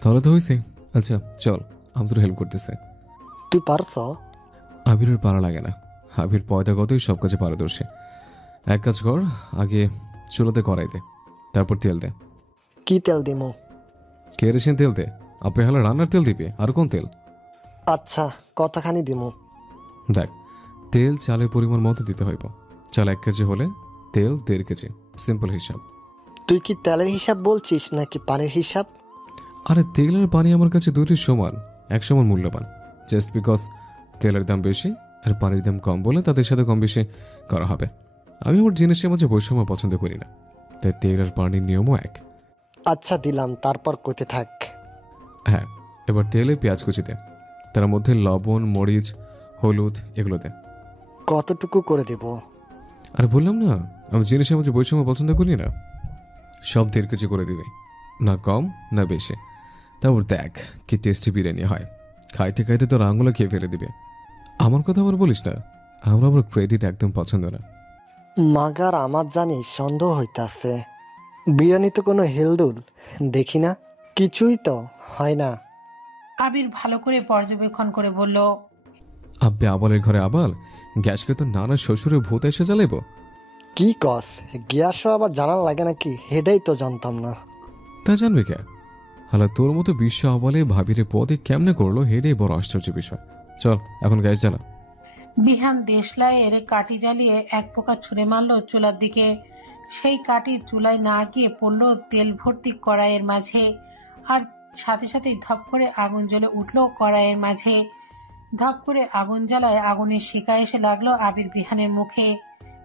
তাহলে তো হয়েছে। আচ্ছা চল, আমি তোর হেল্প করতেছে। তুই পারছ? আবিরের পারা লাগে না। আবির পয়দাগতই সব কাজে পারদর্শী। এক কাজ কর, আগে চুলোতে কড়াই দে, তারপর তেল দে। কি তেল দিমু? কেরোসিন তেল দে। আপনি হলে রান্নার তেল দিবি, আর কোন তেল? আচ্ছা কতখানি দিমু? দেখ, তেল চালের পরিমাণ মতো দিতে হইব। চাল 1 কেজি হলে তেল 1.5 কেজি, সিম্পল হিসাব। তুই কি তেলের হিসাব বলছিস নাকি পানির হিসাব? আরে তেল আর পানি আমার কাছে দুটোই সমান, এক সমান মূল্যবান। জাস্ট বিকজ তেলের দাম বেশি আর পানির দাম কম বলে তাদের সাথে কম বেশি করা হবে। আমি আমার জিনিসের মাঝে বৈষম্য পছন্দ করি না। তাই তেল আর পানির নিয়মও এক। আচ্ছা দিলাম, তারপর কোথে থাক। হ্যাঁ, এবার তেলে পেঁয়াজ কুচি দে, তার মধ্যে লবণ, মরিচ, হলুদ এগুলো দে। কতটুকু করে দেব? আর বললাম না, আমি জিনিসের মধ্যে বৈষম্য পছন্দ করি না। সব 1.5 কেজি করে দিবি, না কম না বেশি। তারপর দেখ কি টেস্টি বিরিয়ানি হয়। খাইতে খাইতে তোর আঙুলে খেয়ে ফেলে দিবে। আমার কথা আবার বলিস না, আমার আবার ক্রেডিট একদম পছন্দ না। মাগার আমার জানি সন্দেহ হইতাছে, বিরিয়ানি তো কোনো হেলদুল দেখি না, কিছুই তো হয় না। আবির ভালো করে পর্যবেক্ষণ করে বলল, আব্বে আবালের ঘরে আবাল, গ্যাসকে তো নানা শ্বশুরের ভূত এসে জ্বালাইব। কি কস, গ্যাসও আবার জানার লাগে নাকি? হেডাই তো জানতাম না। তা জানবে কে? হালা তোর মতো বিশ্ব আবালে ভাবিরে পদে কেমনে করলো, হেডেই বড় আশ্চর্য বিষয়। চল এখন গ্যাস জ্বালা। বিহান দেশলাইয়ের কাঠি জ্বালিয়ে এক পোকা ছুঁড়ে মারল চুলার দিকে। সেই কাঠি চুলায় না গিয়ে পড়ল তেল ভর্তি কড়াইয়ের মাঝে, আর সাথে সাথেই ধপ করে আগুন জ্বলে উঠল কড়াইয়ের মাঝে। ধপ করে আগুন জ্বালায় আগুনের শিকা এসে লাগলো আবির বিহানের মুখে।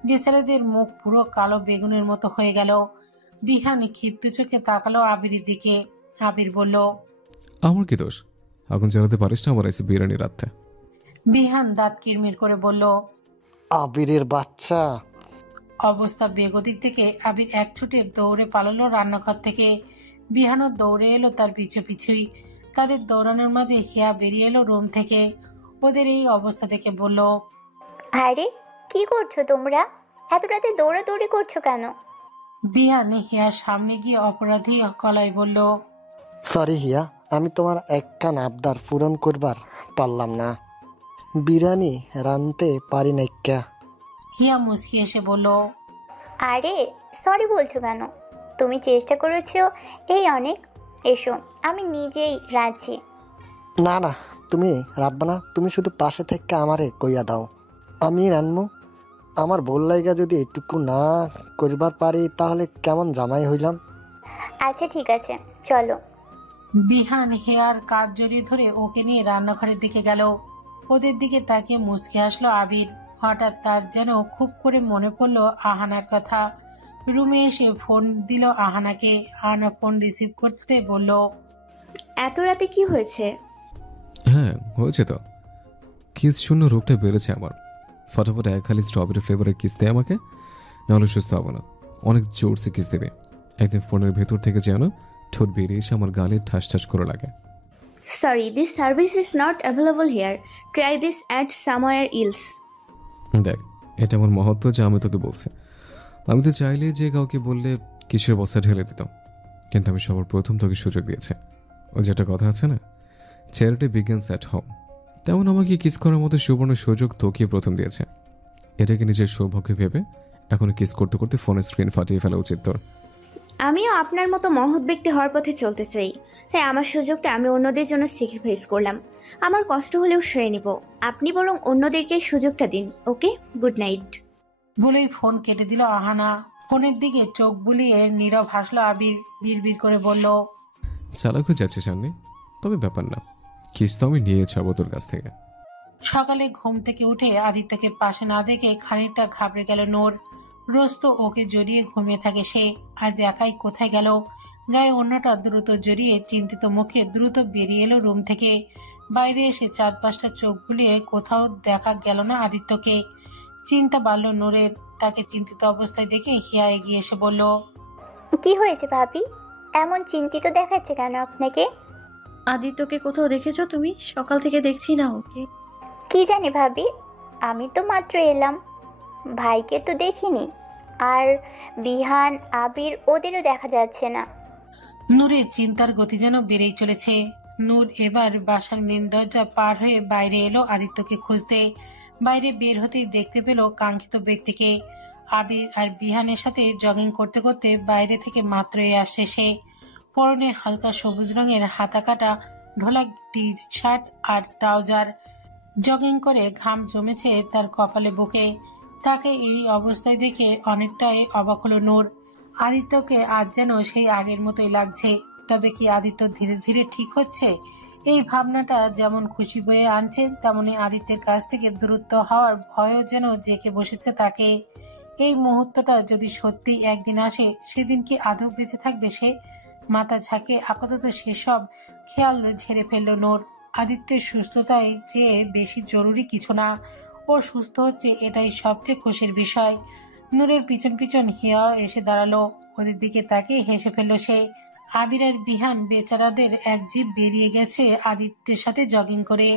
বেচারাদের মুখ পুরো কালো বেগুনের মতো হয়ে গেল। বিহান ক্ষিপ্ত চোখে তাকালো আবিরের দিকে। আবির বলল, আমার কি দোষ? আগুন জ্বালাতে পারিস না আমার এসে বিরিয়ানি রাখতে। বিহান দাঁত কিরমির করে বলল, আবিরের বাচ্চা। অবস্থা বেগতিক থেকে আবির এক ছুটে দৌড়ে পালালো রান্নাঘর থেকে। বিহানও দৌড়ে এলো তার পিছু পিছুই। তাদের দৌড়ানোর মাঝে হিয়া বেরিয়ে এলো রুম থেকে। ওদের এই অবস্থা দেখে বলল, আরে কি করছো তোমরা? এত রাতে দৌড়াদৌড়ি করছো কেন? বিহান হিয়ার সামনে গিয়ে অপরাধী গলায় বলল, সরি হিয়া, আমি তোমার এক কান আবদার পূরণ করবার পারলাম না। বিরিয়ানি রানতে পারি নাইকা। হিয়া মুচকি এসে বলল, আরে সরি বলছো কেন? তুমি চেষ্টা করেছো এই অনেক। এসো, আমি নিজেই রাঁধছি। না না, তুমি রাখবা না, তুমি শুধু পাশে থেকে আমারে কইয়া দাও, আমি রানমু। আমার বল লাইগা যদি এটুকু না করিবার পারি তাহলে কেমন জামাই হইলাম। আচ্ছা ঠিক আছে, চলো। বিহান হেয়ার কাজ জড়িয়ে ধরে ওকে নিয়ে রান্নাঘরের দিকে গেল। ওদের দিকে তাকিয়ে মুচকি হাসলো আবির। হঠাৎ তার যেন খুব করে মনে পড়লো আহানার কথা। রুমে এসে ফোন দিল আহানাকে। আহানা ফোন রিসিভ করতে বলল, এত রাতে কি হয়েছে? হ্যাঁ হয়েছে তো, কিস শূন্য রোগটা বেড়েছে আমার। ফটাফট এক খালি স্ট্রবেরি ফ্লেভারের কিস দে আমাকে, নাহলে সুস্থ হবো না। অনেক জোরসে কিস দেবে। একদিন ফোনের ভেতর থেকে যেন ঠোঁট বেরিয়ে এসে আমার গালে ঠাস ঠাস করে লাগে। Sorry, this service is not available here, try this at somewhere else. দেখ, এটা আমার মহত্ব যা আমি তোকে বলছি। আমি তো চাইলে যে কাউকে বললে কিসের বস্তা ঢেলে দিতাম, কিন্তু আমি সবার প্রথম তোকে সুযোগ দিয়েছে। ও যেটা কথা আছে না, চ্যারিটি বিগিনস অ্যাট হোম, তেমন আমাকে কিস করার মতো সুবর্ণ সুযোগ তোকে প্রথম দিয়েছে। এটাকে নিজের সৌভাগ্য ভেবে এখন কিস করতে করতে ফোনের স্ক্রিন ফাটিয়ে ফেলা উচিত তোর। আমিও আপনার মতো মহৎ ব্যক্তি হওয়ার পথে চলতে চাই, তাই আমার সুযোগটা আমি অন্যদের জন্য স্যাক্রিফাইস করলাম। আমার কষ্ট হলেও সয়ে নিব, আপনি বরং অন্যদেরকে সুযোগটা দিন। ওকে, গুড নাইট। বলেই ফোন কেটে দিল আহানা। ফোনের দিকে চোখ বুলিয়ে নীরব হাসলো আবির। বিড়বিড় করে বলল, চালাক হয়ে যাচ্ছে সামনে, তবে ব্যাপার না, কিস তো আমি নিয়ে ছাড়বো তোর কাছ থেকে। সকালে ঘুম থেকে উঠে আদিত্যকে পাশে না দেখে খানিকটা ঘাবড়ে গেল নূর। রোজ তো ওকে জড়িয়ে ঘুমিয়ে থাকে সে, আজ একাই কোথায় গেল? গায়ে অন্যটা দ্রুত জড়িয়ে চিন্তিত মুখে দ্রুত বেরিয়ে এলো রুম থেকে। বাইরে এসে চারপাশটা চোখ বুলিয়ে কোথাও দেখা গেল না আদিত্যকে। চিন্তা বাড়ল নূরের। তাকে চিন্তিত অবস্থায় দেখে হিয়া এগিয়ে এসে বলল, কি হয়েছে ভাবি? এমন চিন্তিত দেখাচ্ছে কেন আপনাকে? আদিত্যকে কোথাও দেখেছো তুমি? সকাল থেকে দেখছি না ওকে। কি জানি ভাবি, আমি তো মাত্র এলাম, ভাইকে তো দেখিনি। আর বিহান, আবির ওদেরও দেখা যাচ্ছে না। নূরের চিন্তার গতি যেন বেড়েই চলেছে। নূর এবার বাসার মেন দরজা পার হয়ে বাইরে এলো আদিত্যকে খুঁজতে। বাইরে বের হতেই দেখতে পেল কাঙ্ক্ষিত ব্যক্তিকে। আবির আর বিহানের সাথে জগিং করতে করতে বাইরে থেকে মাত্রই আসছে সে। পরনে হালকা সবুজ রঙের হাতা কাটা ঢোলা টি শার্ট আর ট্রাউজার। জগিং করে ঘাম জমেছে তার কপালে বুকে। তাকে এই অবস্থায় দেখে অনেকটাই অবাক হলো নূর। আদিত্যকে আজ যেন সেই আগের মতোই লাগছে। তবে কি আদিত্য ধীরে ধীরে ঠিক হচ্ছে? এই ভাবনাটা যেমন খুশি বয়ে আনছে, তেমনি আদিত্যের কাছ থেকে দূরত্ব হওয়ার ভয়ও যেন জেঁকে বসেছে তাকে। এই মুহূর্তটা যদি সত্যি একদিন আসে, সেদিন কি আদৌ বেঁচে থাকবে সে? মাথা ঝাঁকে আপাতত সেসব খেয়াল ঝেড়ে ফেলল নূর। আদিত্যের সুস্থতায় যে বেশি জরুরি কিছু না, ও সুস্থ হচ্ছে এটাই সবচেয়ে খুশির বিষয়। নূরের পিছন পিছন হিয়াও এসে দাঁড়ালো। ওদের দিকে তাকিয়ে হেসে ফেলল সে। আবির আর বিহান বেচারাদের এক জিপ বেরিয়ে গেছে আদিত্যের সাথে জগিং করে।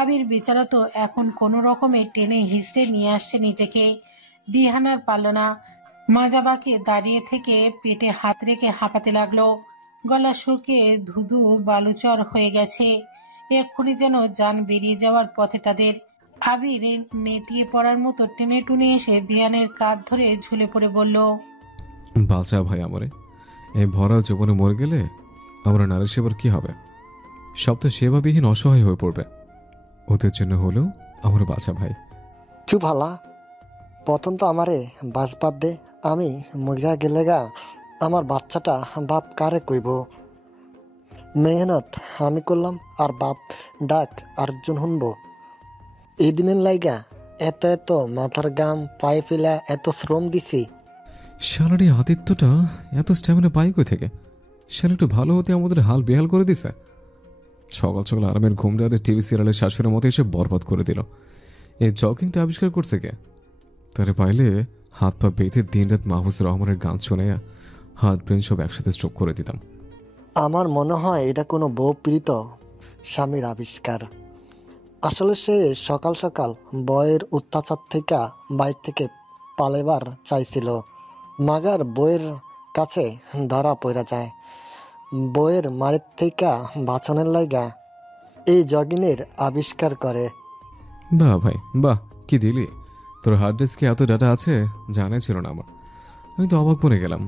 আবির বেচারা তো এখন কোনো রকমে টেনে হিসড়ে নিয়ে আসছে নিজেকে। বিহান আর পারল না, মাজাবাকে দাঁড়িয়ে থেকে পেটে হাত রেখে হাঁপাতে লাগলো। গলা শুকিয়ে ধুধু বালুচর হয়ে গেছে। এক্ষুনি যেন যান বেরিয়ে যাওয়ার পথে তাদের। আবির নেতিয়ে পড়ার মতো টেনে টুনে এসে বিহানের কাঁধ ধরে ঝুলে পড়ে বলল, বাঁচা ভাই আমারে, এই ভরা জীবনে মরে গেলে আমরা নারী সেবার কি হবে? সব তো সেবাবিহীন অসহায় হয়ে পড়বে। ওদের জন্য হলেও আমার বাঁচা ভাই। চুপ হালা, প্রথম তো আমারে বাঁচবাদ দে। আমি মরিয়া গেলে গা আমার বাচ্চাটা বাপ কারে কইব? মেহনত আমি করলাম আর বাপ ডাক আরেকজন শুনবো। এই দিনের লাইগা এত এত মাথার গাম পায়ে ফেলা এত শ্রম দিছি। শালারি আদিত্যটা এত স্ট্যামিনা পাই কই থেকে? শালা একটু ভালো হতে আমাদের হাল বেহাল করে দিছে। সকাল সকাল আরামের ঘুম রাতে টিভি সিরিয়ালের শাশুড়ের মতো এসে বরবাদ করে দিল। এই জগিংটা আবিষ্কার করছে কে? তারে পাইলে হাত পা বেঁধে দিন রাত মাহফুজুর রহমানের গান শুনে হাত ব্রেন সব একসাথে স্ট্রোক করে দিতাম। আমার মনে হয় এটা কোনো বউ পীড়িত স্বামীর আবিষ্কার। আসলে সে সকাল সকাল বইয়ের অত্যাচার থেকে বাড়ি থেকে পালেবার চাইছিল, মাগার বইয়ের কাছে ধরা পড়া যায়। বইয়ের মারের থেকে বাঁচনের লাইগা এই জগিনের আবিষ্কার করে। বাহ ভাই বাহ, কি দিলি! তোর হার্ড ডিস্কে এত ডাটা আছে জানাই ছিল না আমার। আমি তো অবাক বনে গেলাম।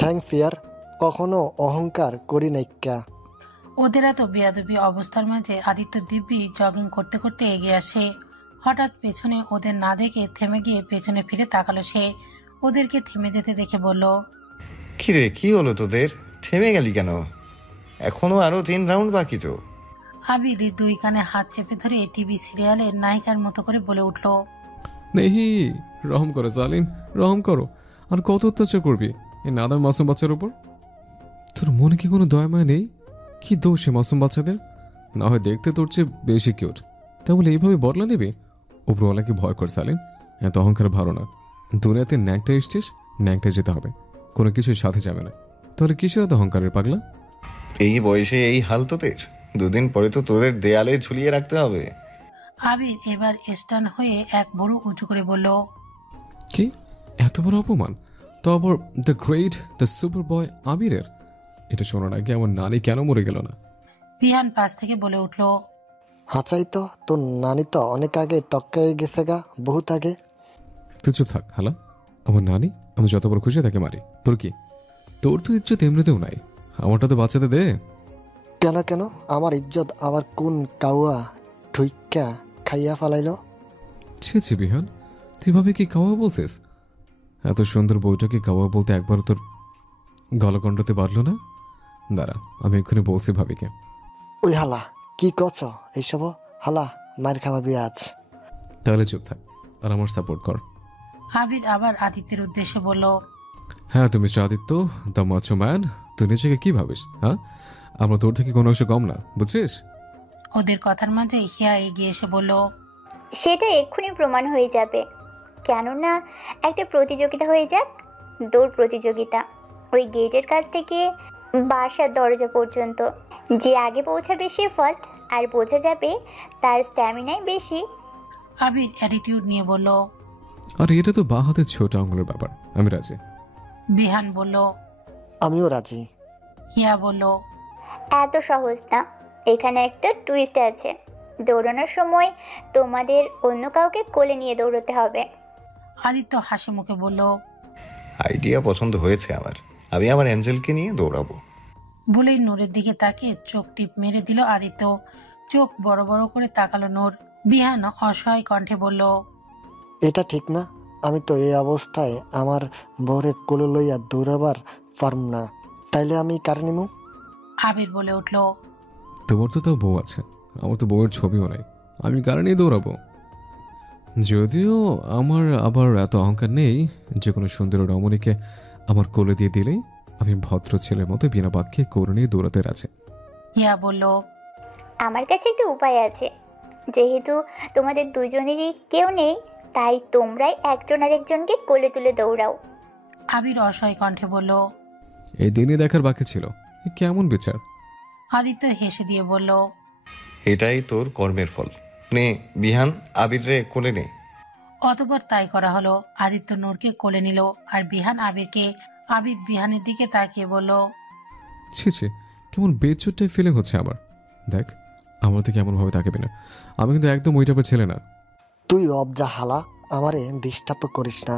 থ্যাংকস ইয়ার, কখনো অহংকার করি নাইকা। ওদের এত বেয়াদবি অবস্থার মাঝে আদিত্য দিব্যি জগিং করতে করতে এগিয়ে আসে। হঠাৎ পেছনে ওদের না দেখে থেমে গিয়ে পেছনে ফিরে তাকালো সে। ওদেরকে থেমে যেতে দেখে বলল, কিরে, কি হলো তোদের? থেমে গেলি কেন? এখনো আরো 3 রাউন্ড বাকি তো। আবির দুই কানে হাত চেপে ধরে টিভি সিরিয়ালের নায়িকার মতো করে বলে উঠল, নেহি, রহম করো জালিম, রহম করো। আর কত অত্যাচার করবি এই নাদার মাসুম বাচ্চার উপর? তোর মনে কি কোনো দয়া মায়া নেই? কি দোষ সে মাসুম বাচ্চাদের? না হয় দেখতে তোর চেয়ে বেশি কিউট, তা বলে এইভাবে বদলা নেবে? উপরওয়ালাকে ভয় কর সালিম, এত অহংকার ভালো না। দুনিয়াতে ন্যাংটা এসছিস, ন্যাংটা যেতে হবে, কোনো কিছুর সাথে যাবে না। তাহলে কিসের এত অহংকারের পাগলা? এই বয়সে এই হাল তোদের? 2 দিন পরে তো তোদের দেয়ালে ঝুলিয়ে রাখতে হবে। আবির এবার স্টান হয়ে এক বড় উঁচু করে বলল, কি এত বড় অপমান? তো আবার দ্য গ্রেট দ্য সুপার বয় আবিরের? এটা শোনার আগে আমার নানি কেন মরে গেল না? বিহান পাশ থেকে বলে উঠল, হাঁচাই তো, তোর নানি তো অনেক আগে টক্কায় গেছে গা, বহুত আগে। তুই চুপ থাক হালা। আমার নানি আমি যত বড় খুশি তাকে মারি। তোর কি? তোর তো ইজ্জত এমনিতেও নাই, আমারটা তো বাচ্চাতে দে। কেন কেন আমার ইজ্জত আবার কোন কাউয়া ঠুইকা খাইয়া ফেলাইল? ছি ছি বিহান, তুই ভাবে কি কাওয়া বলছিস? এত সুন্দর বউটাকে কাওয়া বলতে একবার তোর গলকণ্ঠতে বাঁধলো না? দাঁড়া, আমি এক্ষুনি বলছি ভাবিকে। ওই হালা কি কছ এইসব? হালা মার খাওয়াবি আজ। তাহলে চুপ থাক আর আমার সাপোর্ট কর। আবির আবার আদিত্যের উদ্দেশ্যে বলল, হ্যাঁ তুমি mister Aditya the macho man, তুই নিজেকে কি ভাবিস? হ্যাঁ, আমরা তোর থেকে কোনো অংশ কম না, বুঝছিস? ওদের কথার মাঝে হিয়া এগিয়ে এসে বলল, সেটা এক্ষুনি প্রমাণ হয়ে যাবে। কেননা একটা প্রতিযোগিতা হয়ে যাক, দৌড় প্রতিযোগিতা। ওই গেটের কাছ থেকে বাসার দরজা পর্যন্ত যে আগে পৌঁছাবে সে ফার্স্ট, আর বোঝা যাবে তার স্ট্যামিনাই বেশি। আবির অ্যাটিটিউড নিয়ে বলল, আর এটা তো বাঁ হাতের ছোট আঙুলের ব্যাপার, আমি রাজি। বিহান বলল, আমিও রাজি। হিয়া বলল, এত সহজ না, এখানে একটা টুইস্ট আছে। দৌড়ানোর সময় তোমাদের অন্য কাউকে কোলে নিয়ে দৌড়তে হবে। আদিত্য হাসি মুখে বলল, আইডিয়া পছন্দ হয়েছে আমার, আমি আমার অ্যাঞ্জেলকে নিয়ে দৌড়াবো। বলেই নূরের দিকে তাকিয়ে চোখ টিপ মেরে দিল আদিত্য। চোখ বড় বড় করে তাকালো নূর। বিহান অসহায় কণ্ঠে বলল, এটা ঠিক না, আমি তো এই অবস্থায় আমার বউরে কোলে লইয়া দৌড়াবার পারম না। তাইলে আমি কার নিমু? আবির বলে উঠল, তোমার তো তাও বউ আছে, আমার তো বউয়ের ছবিও নাই, আমি কারণেই দৌড়াবো। যদিও আমার আবার এত অহংকার নেই যে কোনো সুন্দর রমণীকে আমার কোলে দিয়ে দিলেই আমি ভদ্র ছেলের মতো বিনা বাক্যে কোলে নিয়ে দৌড়াতে আছে। হিয়া বলল, আমার কাছে একটা উপায় আছে। যেহেতু তোমাদের দুজনেরই কেউ নেই, তাই তোমরাই একজন আরেকজনকে কোলে তুলে দৌড়াও। আবির অসহায় কণ্ঠে বলল। এই দিনই দেখার বাকি ছিল, এ কেমন বিচার? আদিত্য হেসে দিয়ে বলল, এটাই তোর কর্মের ফল। নে বিহান, আবির রে কোলে নে। অতঃপর তাই করা হলো। আদিত্য নূরকে কোলে নিল আর বিহান আবিরকে। আবির বিহানের দিকে তাকিয়ে বলল, ছি ছি, কেমন বেচুরটাই ফিলিং হচ্ছে আমার। দেখ, আমার থেকে এমনভাবে তাকাবি না, আমি কিন্তু একদম ওই টাইপের ছেলে না। তুই অবজা হালা, আমারে ডিস্টার্ব করিস না।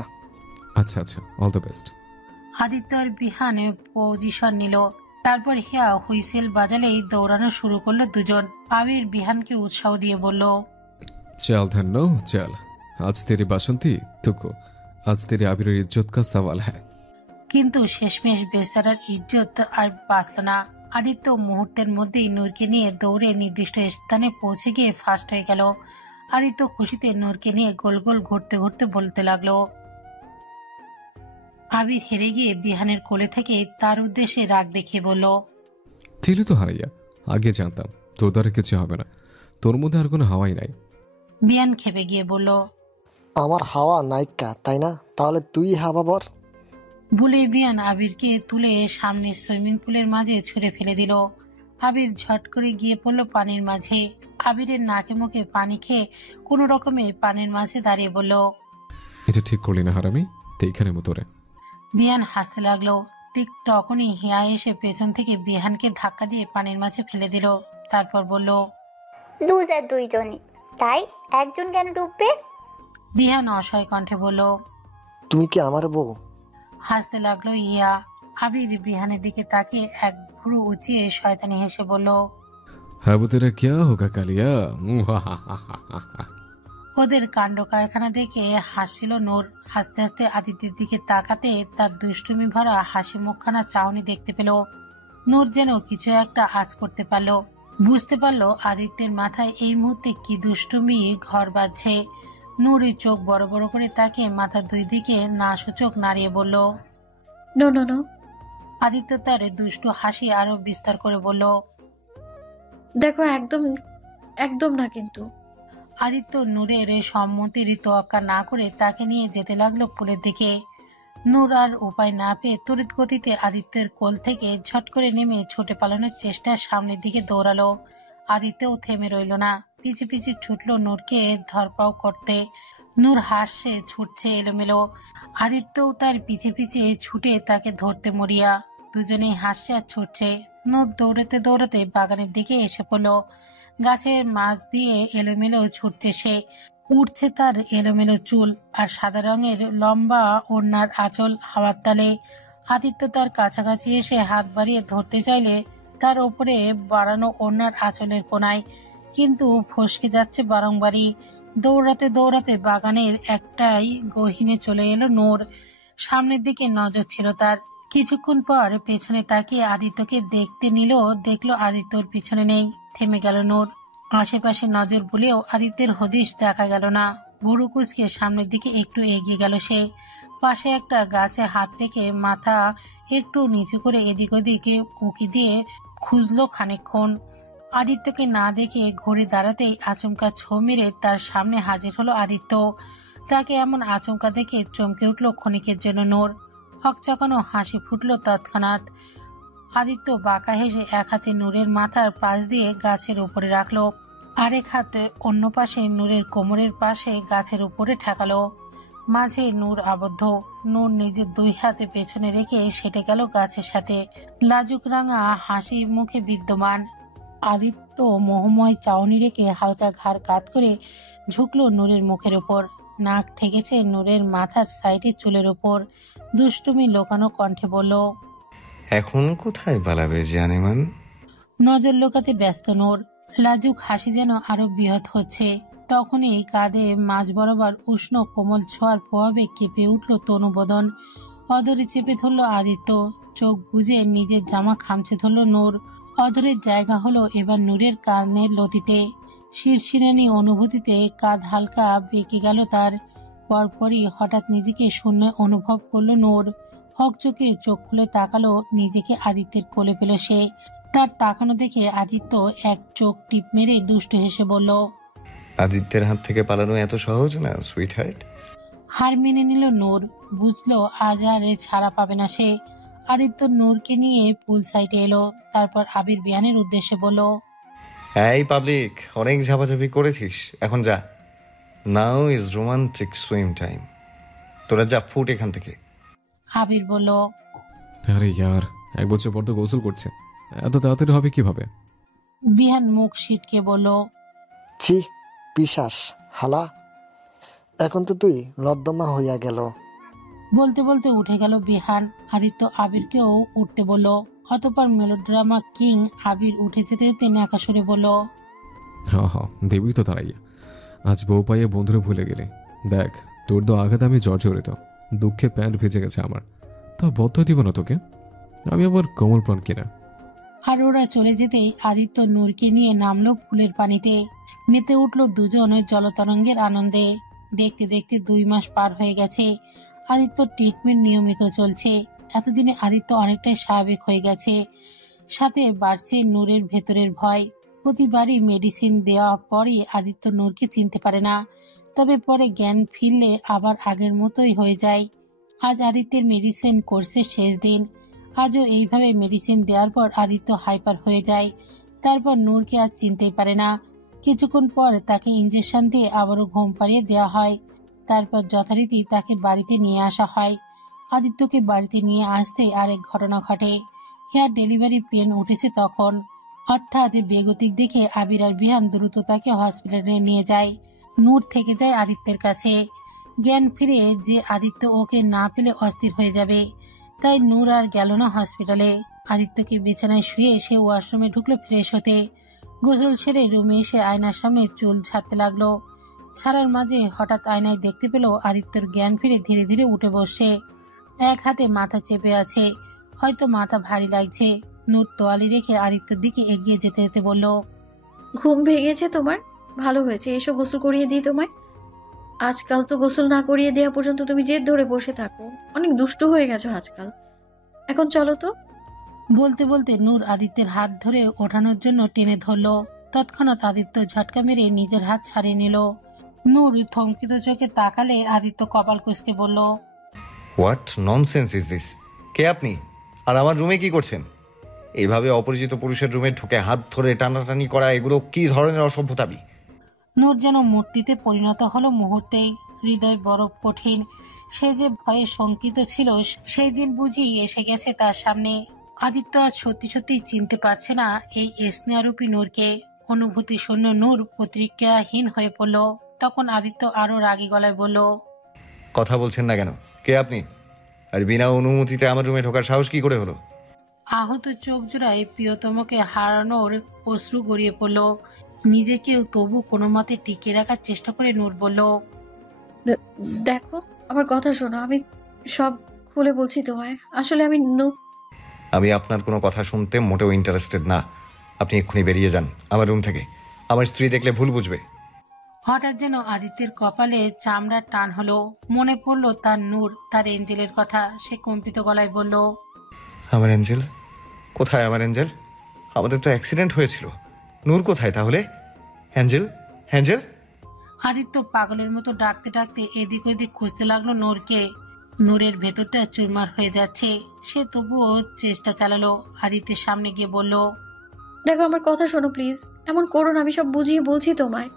আচ্ছা আচ্ছা, অল দ্য বেস্ট। আদিত্য আর বিহানে পজিশন নিল। তারপর হিয়া হুইসেল বাজালেই দৌড়ানো শুরু করলো দুজন। আবির বিহানকে উৎসাহ দিয়ে বলল, चल धन्नो चल, आज तेरी बासंती तुको, आज तेरी आबिर इज्जत का सवाल है। কিন্তু শেষমেশ বেচারার ইজ্জত আর বাঁচল না। আদিত্য মুহূর্তের মধ্যেই নূরকে নিয়ে দৌড়ে নির্দিষ্ট স্থানে পৌঁছে গিয়ে ফার্স্ট হয়ে গেল। আদিত্য খুশিতে নূরকে নিয়ে গোল গোল ঘুরতে ঘুরতে বলতে লাগলো। আবির হেরে গিয়ে বিহানের কোলে থেকে তার উদ্দেশ্যে রাগ দেখিয়ে বলল, ছিলি তো হারাইয়া, আগে জানতাম তোর দ্বারা কিছু হবে না, তোর মধ্যে আর কোনো হাওয়াই নাই। বিহান খেপে গিয়ে বলল, আমার হাওয়া নাইকা তাই না? তাহলে তুই হাওয়া বর। বলে বিয়ান আবিরকে তুলে সামনে সুইমিং পুলের মাঝে ছুঁড়ে ফেলে দিল। আবির ঝট করে গিয়ে পড়ল পানির মাঝে। আবিরের নাকে মুখে পানি খেয়ে কোনো রকমে পানির মাঝে দাঁড়িয়ে বলল, এটা ঠিক করলি না হারামি, এইখানে মতো রে। বিয়ান হাসতে লাগলো। ঠিক তখনই হিয়া এসে পেছন থেকে বিহানকে ধাক্কা দিয়ে পানির মাঝে ফেলে দিল। তারপর বলল, লুজার দুইজনই, তাই একজন কেন ডুববে? বিহান অসহায় কণ্ঠে বলল। তুমি কি আমার বউ? হাসতে লাগলো ইয়া। আবির বিহানের দিকে তাকিয়ে এক ভুরু উঁচিয়ে শয়তানি হেসে বলল, হ্যাঁ তেরা क्या होगा कालिया। ওদের কাণ্ড কারখানা দেখে হাসছিল নূর। হাসতে হাসতে আদিত্যের দিকে তাকাতে তার দুষ্টুমি ভরা হাসি মুখখানা চাউনি দেখতে পেল। নূর যেন কিছু একটা আঁচ করতে পারলো, বুঝতে পারলো আদিত্যের মাথায় এই মুহূর্তে কি দুষ্টুমি ঘর বাঁধছে। নূর চোখ বড় বড় করে তাকে মাথার দুই দিকে না সূচক নাড়িয়ে বলল, নো নো নো। আদিত্য তার দুষ্টু হাসি আরো বিস্তার করে বলল, দেখো, একদম একদম না কিন্তু। আদিত্য নূরের সম্মতির তোয়াক্কা না করে তাকে নিয়ে যেতে লাগলো পুলের দিকে। নূর আর উপায় না পেয়ে তড়িৎ গতিতে আদিত্যের কোল থেকে ঝট করে নেমে ছুটে পালানোর চেষ্টায় সামনের দিকে দৌড়ালো। আদিত্যও থেমে রইল না, পিছে পিছে ছুটলো নূরকে ধরপাও করতে। নূর হাসছে, ছুটছে এলোমেলো। আদিত্যও তার পিছে পিছে ছুটে তাকে ধরতে মরিয়া। দুজনেই হাসছে আর ছুটছে। নূর দৌড়াতে দৌড়াতে বাগানের দিকে এসে পড়লো। গাছের মাছ দিয়ে এলোমেলো ছুটছে সে। উঠছে তার এলোমেলো চুল আর সাদা রঙের লম্বা ওড়নার আঁচল হাওয়ার তালে। আদিত্য তার কাছাকাছি এসে হাত বাড়িয়ে ধরতে চাইলে তার ওপরে বাড়ানো ওড়নার আঁচলের কোনায়, কিন্তু ফসকে যাচ্ছে বারংবারই। দৌড়াতে দৌড়াতে বাগানের একটাই গহীনে চলে এলো নূর। সামনের দিকে নজর ছিল তার। কিছুক্ষণ পর পেছনে তাকিয়ে আদিত্যকে দেখতে নিল, দেখলো আদিত্যর পিছনে নেই। থেমে গেল নূর। আশেপাশে নজর বুলেও আদিত্যের হদিশ দেখা গেল না। বুড়ো কুচকে সামনের দিকে একটু এগিয়ে গেল সে। পাশে একটা গাছে হাত রেখে মাথা একটু নিচু করে এদিক ওদিকে উঁকি দিয়ে খুঁজলো খানিকক্ষণ। আদিত্যকে না দেখে ঘুরে দাঁড়াতেই আচমকা ছো মেরে তার সামনে হাজির হলো আদিত্য। তাকে এমন আচমকা দেখে চমকে উঠল ক্ষণিকের জন্য নূর। হকচকানো হাসি ফুটল তৎক্ষণাৎ। আদিত্য বাঁকা হেসে এক হাতে নূরের মাথার পাশ দিয়ে গাছের উপরে রাখলো, আরেক হাতে অন্য পাশে নূরের কোমরের পাশে গাছের উপরে ঠেকালো। মাঝে নূর আবদ্ধ। নূর নিজের দুই হাতে পেছনে রেখে সেটে গেল গাছের সাথে, লাজুক রাঙা হাসি মুখে বিদ্যমান। আদিত্য মোহময় চাউনি রেখে হালকা ঘাড় কাত করে ঝুঁকলো নূরের মুখের ওপর। নাক ঠেকেছে নূরের মাথার সাইডে চুলের ওপর। দুষ্টুমি লোকানো কণ্ঠে বলল, এখন কোথায় পালাবে জানেমান? নজর লোকাতে ব্যস্ত নূর। লাজুক হাসি যেন আরো বৃহৎ হচ্ছে। তখনই কাঁধে মাঝ বরাবর উষ্ণ কোমল ছোঁয়ার প্রভাবে কেঁপে উঠল তনুবদন। অধরে চেপে ধরল আদিত্য। চোখ বুজে নিজের জামা খামচে ধরল নূর। অধরের জায়গা হলো এবার নূরের কানের লতিতে। শিরশিরানি অনুভূতিতে কাঁধ হালকা বেঁকে গেল তার। পরপরই হঠাৎ নিজেকে শূন্য অনুভব করলো নূর। হকচকে চোখ খুলে তাকালো নিজেকে আদিত্যের কোলে পেল সে। তার তাকানো দেখে আদিত্য এক চোখ টিপ মেরে দুষ্টু হেসে বলল, আদিত্যের হাত থেকে পালানো এত সহজ না সুইট হার্ট। হার মেনে নিল নূর। বুঝলো আজ আর ছাড়া পাবে না সে। আদিত্য নূরকে নিয়ে পুল সাইডে এলো। তারপর আবির বিয়ানের উদ্দেশ্যে বলল, এই পাবলিক, অনেক ঝাপাঝাপি করেছিস, এখন যা। Now is romantic swim time. তোরা যা, ফুট এখান থেকে। আবির বলল, আরে ইয়ার, 1 বছর পর তো গোসল করছে, এত তাড়াতাড়ি হবে কিভাবে? বিহান মুখ সিটকে বলল, ছি পিশাস হালা, এখন তো তুই নর্দমা হইয়া গেল। বলতে বলতে উঠে গেল বিহান। আদিত্য আবিরকেও উঠতে বলল। অতঃপর মেলোড্রামা কিং আবির উঠে যেতে যেতে ন্যাকা সুরে বলল, হ্যাঁ দেবী তো তারাইয়া, আজ বউ পাইয়ে বন্ধুরা ভুলে গেলে। দেখ তোর তো আঘাত আমি জর্জরিত, দুঃখে প্যান্ট ভেজে গেছে আমার, তা বদ্ধ দিব না তোকে, আমি আবার কোমল প্রাণ কিনা। আর ওরা চলে যেতেই আদিত্য নূরকে নিয়ে নামলো পুলের পানিতে। মেতে উঠল দুজন জলতরঙ্গের আনন্দে। দেখতে দেখতে 2 মাস পার হয়ে গেছে। আদিত্য ট্রিটমেন্ট নিয়মিত চলছে। এতদিনে আদিত্য অনেকটাই স্বাভাবিক হয়ে গেছে। সাথে বাড়ছে নূরের ভেতরের ভয়। প্রতিবারই মেডিসিন দেওয়ার পরই আদিত্য নূরকে চিনতে পারে না, তবে পরে জ্ঞান ফিরলে আবার আগের মতোই হয়ে যায়। আজ আদিত্যের মেডিসিন কোর্সের শেষ দিন। আজও এইভাবে মেডিসিন দেওয়ার পর আদিত্য হাইপার হয়ে যায়। তারপর নূরকে আর চিনতেই পারে না। কিছুক্ষণ পর তাকে ইঞ্জেকশন দিয়ে আবারও ঘুম পাড়িয়ে দেওয়া হয়। তারপর যথারীতি তাকে বাড়িতে নিয়ে আসা হয়। আদিত্যকে বাড়িতে নিয়ে আসতেই আরেক ঘটনা ঘটে। হেয়ার ডেলিভারি পেন উঠেছে তখন। অর্থাৎ বেগতিক দেখে আবির আর বিহান দ্রুত তাকে হসপিটালে নিয়ে যায়। নূর থেকে যায় আদিত্যের কাছে। জ্ঞান ফিরে যে আদিত্য ওকে না পেলে অস্থির হয়ে যাবে, তাই নূর আর গেল না হসপিটালে। আদিত্যকে বিছানায় শুয়ে সে ওয়াশরুমে ঢুকলো ফ্রেশ হতে। গোসল সেরে রুমে এসে আয়নার সামনে চুল ছাড়তে লাগলো। ছাড়ার মাঝে হঠাৎ আয়নায় দেখতে পেল আদিত্যর জ্ঞান ফিরে ধীরে ধীরে উঠে বসছে। এক হাতে মাথা চেপে আছে, হয়তো মাথা ভারী লাগছে। নূর তোয়ালি রেখে আদিত্যর দিকে এগিয়ে যেতে যেতে বলল, ঘুম ভেঙেছে তোমার? ভালো হয়েছে, এসো গোসল করিয়ে দিই তোমায়। আজকাল তো গোসল না করিয়ে দেওয়া পর্যন্ত তুমি জেদ ধরে বসে থাকো, অনেক দুষ্ট হয়ে গেছো আজকাল। এখন চলো তো। বলতে বলতে নূর আদিত্যের হাত ধরে ওঠানোর জন্য টেনে ধরলো। তৎক্ষণাৎ আদিত্য ঝটকা মেরে নিজের হাত ছাড়িয়ে নিল। নূর থমকিত চোখে তাকালে আদিত্য কপাল কুঁচকে বলল, হোয়াট ননসেন্স ইজ দিস? কে আপনি, আর আমার রুমে কি করছেন? এইভাবে অপরিচিত পুরুষের রুমে ঢুকে হাত ধরে টানাটানি করা, এগুলো কি ধরনের অসভ্যতামি? নূর যেন মূর্তিতে পরিণত হলো মুহূর্তেই। হৃদয় বরফ কঠিন। সে যে ভয়ে শঙ্কিত ছিল, সেই দিন বুঝি এসে গেছে তার সামনে। আদিত্য আজ সত্যি সত্যি চিনতে পারছে না এই স্নেহারূপী নূরকে। অনুভূতি শূন্য নূর প্রতিক্রিয়াহীন হয়ে পড়ল। তখন আদিত্য আরো রাগী গলায় বলল, কথা বলছেন না কেন? কে আপনি? আর বিনা অনুমতিতে আমার রুমে ঢোকার সাহস কি করে হলো? আহত চোখ জোড়ায় প্রিয়তমকে হারানোর অশ্রু গড়িয়ে পড়ল। নিজেকেও তবু কোনো মতে টিকিয়ে রাখার চেষ্টা করে নূর বলল, দেখো আমার কথা শোনো, আমি সব খুলে বলছি তোমায়। আসলে আমি আপনার কোনো কথা শুনতে মোটেও ইন্টারেস্টেড না। আপনি এক্ষুনি বেরিয়ে যান আমার রুম থেকে। আমার স্ত্রী দেখলে ভুল বুঝবে। হঠাৎ যেন আদিত্যের কপালে চামড়ার টান হলো। মনে পড়ল তার নূর, তার এঞ্জেলের কথা। সে কম্পিত গলায় বলল, আমার অ্যাঞ্জেল কোথায়? আমার অ্যাঞ্জেল, আমাদের তো অ্যাক্সিডেন্ট হয়েছিল। নূর কোথায় তাহলে? Angel, Angel. আদিত্য পাগলের মতো ডাকতে ডাকতে এদিক ওদিক খুঁজতে লাগলো নূরকে। নূরের ভেতরটা চুরমার হয়ে যাচ্ছে। সে তবুও চেষ্টা চালালো। আদিত্যের সামনে গিয়ে বলল, দেখো আমার কথা শোনো প্লিজ, এমন করো না, আমি সব বুঝিয়ে বলছি তোমায়।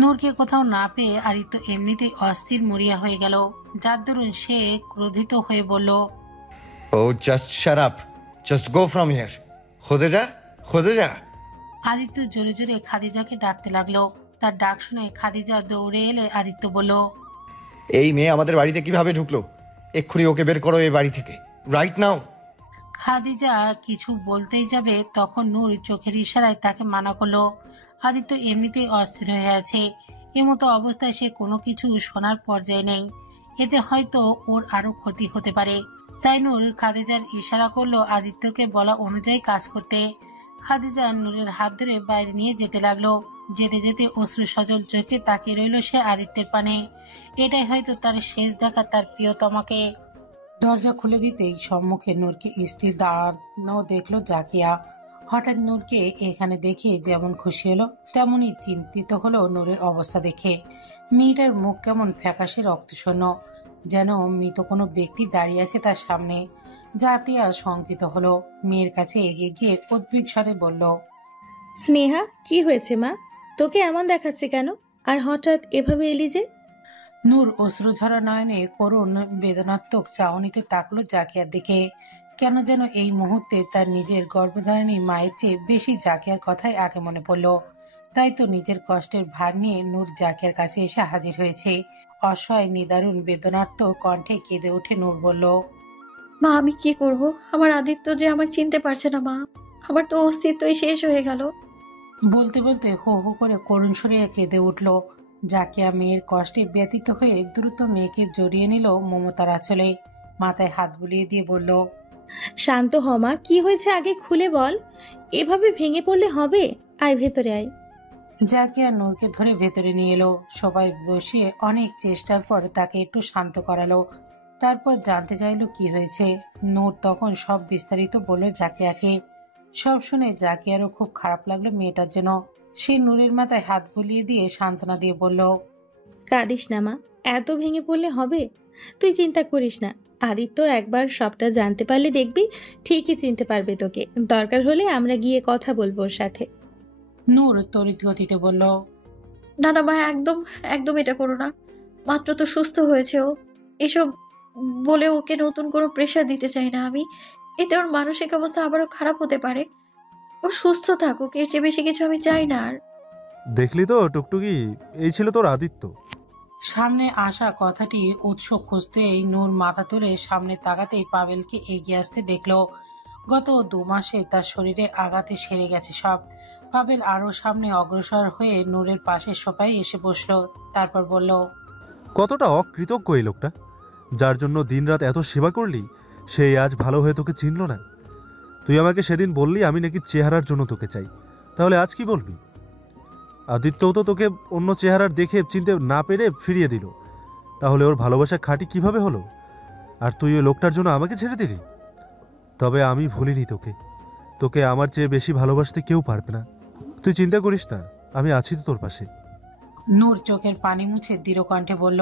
নূরকে কোথাও না পেয়ে আদিত্য এমনিতেই অস্থির মরিয়া হয়ে গেল, যার দরুন সে ক্রোধিত হয়ে বলল, oh just shut up, just go from here. খোদে যা, খোদে যা। আদিত্য জোরে জোরে খাদিজাকে ডাকতে লাগলো। তার ডাক শুনে খাদিজা দৌড়ে এলে আদিত্য বলল, এই মেয়ে আমাদের বাড়িতে কিভাবে ঢুকলো? এক্ষুনি ওকে বের করো এই বাড়ি থেকে, রাইট নাও। খাদিজা কিছু বলতেই যাবে, তখন নূর চোখের ইশারায় তাকে মানা করলো। আদিত্য এমনিতেই অস্থির হয়ে আছে। এমতো অবস্থায় সে কোনো কিছু শোনার পর্যায়ে নেই। এতে হয়তো ওর আরো ক্ষতি হতে পারে। তাই নূর খাদিজার ইশারা করলো আদিত্যকে বলা অনুযায়ী কাজ করতে। খাদিজা নূরের হাত ধরে বাইরে নিয়ে যেতে লাগলো। যেতে যেতে অশ্রু সজল চোখে তাকিয়ে রইল সে আদিত্যের পানে। এটাই হয়তো তার শেষ দেখা তার প্রিয়তমাকে। দরজা খুলে দিতেই সম্মুখে নূরকে স্থির দাঁড়ানো দেখলো জাকিয়া। হঠাৎ নূরকে এখানে দেখে যেমন খুশি হলো তেমনই চিন্তিত হলো নূরের অবস্থা দেখে। মেয়েটার মুখ কেমন ফ্যাকাশে রক্তশূন্য, যেন মৃত কোনো ব্যক্তি দাঁড়িয়ে আছে তার সামনে। জাকিয়া শঙ্কিত হলো, মেয়ের কাছে এগিয়ে গিয়ে উদ্বিগ স্বরে বলল, স্নেহা, কি হয়েছে মা? তোকে এমন দেখাচ্ছে কেন? আর হঠাৎ এভাবে এলি যে? নূর অশ্রুঝরা নয়নে করুণ বেদনাত্মক চাহনিতে তাকলো জাকিয়ার দিকে। কেন যেন এই মুহূর্তে তার নিজের গর্ভধারিণী মায়ের চেয়ে বেশি জাকিয়ার কথাই আগে মনে পড়ল। তাই তো নিজের কষ্টের ভার নিয়ে নূর জাকিয়ার কাছে এসে হাজির হয়েছে। অসহায় নিদারুণ বেদনার্ত কণ্ঠে কেঁদে উঠে নূর বলল, মা আমি কি করব? আমার আদিত্য যে আমায় চিনতে পারছে না মা। আমার তো অস্তিত্বই শেষ হয়ে গেল। বলতে বলতে হো হো করে করুণ সুরে কেঁদে উঠল। জাকিয়া মেয়ের কষ্টে ব্যতীত হয়ে দ্রুত মেয়েকে জড়িয়ে নিল মমতার আঁচলে। মাথায় হাত বুলিয়ে দিয়ে বলল, শান্ত হ মা, কি হয়েছে আগে খুলে বল। এভাবে ভেঙে পড়লে হবে? আয় ভেতরে আয়। জাকিয়া নূরকে ধরে ভেতরে নিয়ে এলো। সবাই বসিয়ে অনেক চেষ্টার পর তাকে একটু শান্ত করালো। তারপর জানতে চাইলো কি হয়েছে। নূর তখন সব বিস্তারিত বলল জাকিয়াকে। সব শুনে জাকিয়ারও খুব খারাপ লাগলো মেয়েটার জন্য। সে নূরের মাথায় হাত বুলিয়ে দিয়ে সান্ত্বনা দিয়ে বলল, কাঁদিস না মা, এত ভেঙে পড়লে হবে? তুই চিন্তা করিস না। আদিত্য একবার সবটা জানতে পারলে দেখবি ঠিকই চিনতে পারবে তোকে। দরকার হলে আমরা গিয়ে কথা বলবো ওর সাথে। নূর তড়িৎ গতিতে বলল, না না মা, একদম একদম এটা করো না। মাত্র তো সুস্থ হয়েছে ও। এসব বলে ওকে নতুন কোনো প্রেশার দিতে চাই না আমি। এতে ওর মানসিক অবস্থা আবারও খারাপ হতে পারে। ও সুস্থ থাকুক, এর চেয়ে বেশি কিছু আমি চাই না আর। দেখলি তো টুকটুকি, এই ছিল তোর আদিত্য। সামনে আসা কথাটি উৎস খুঁজতেই নূর মাথা তুলে সামনে তাকাতেই পাবেলকে এগিয়ে আসতে দেখলো। গত 2 মাসে তার শরীরে আঘাতে সেরে গেছে সব। পাবেল আরো সামনে অগ্রসর হয়ে নূরের পাশে সোফায় এসে বসলো। তারপর বলল, কতটা অকৃতজ্ঞ এই লোকটা, যার জন্য দিনরাত এত সেবা করলি, সেই আজ ভালো হয়ে তোকে চিনল না। তুই আমাকে সেদিন বললি আমি নাকি চেহারার জন্য তোকে চাই, তাহলে আজ কি বলবি? আদিত্যও তো তোকে অন্য চেহারার দেখে চিনতে না পেরে ফিরিয়ে দিল, তাহলে ওর ভালোবাসা খাঁটি কিভাবে হলো? আর তুই ওই লোকটার জন্য আমাকে ছেড়ে দিলি। তবে আমি ভুলিনি তোকে, তোকে আমার চেয়ে বেশি ভালোবাসতে কেউ পারবে না। তুই চিন্তা করিস না, আমি আছি তো তোর পাশে। নূর চোখের পানি মুছে দৃঢ় কণ্ঠে বলল,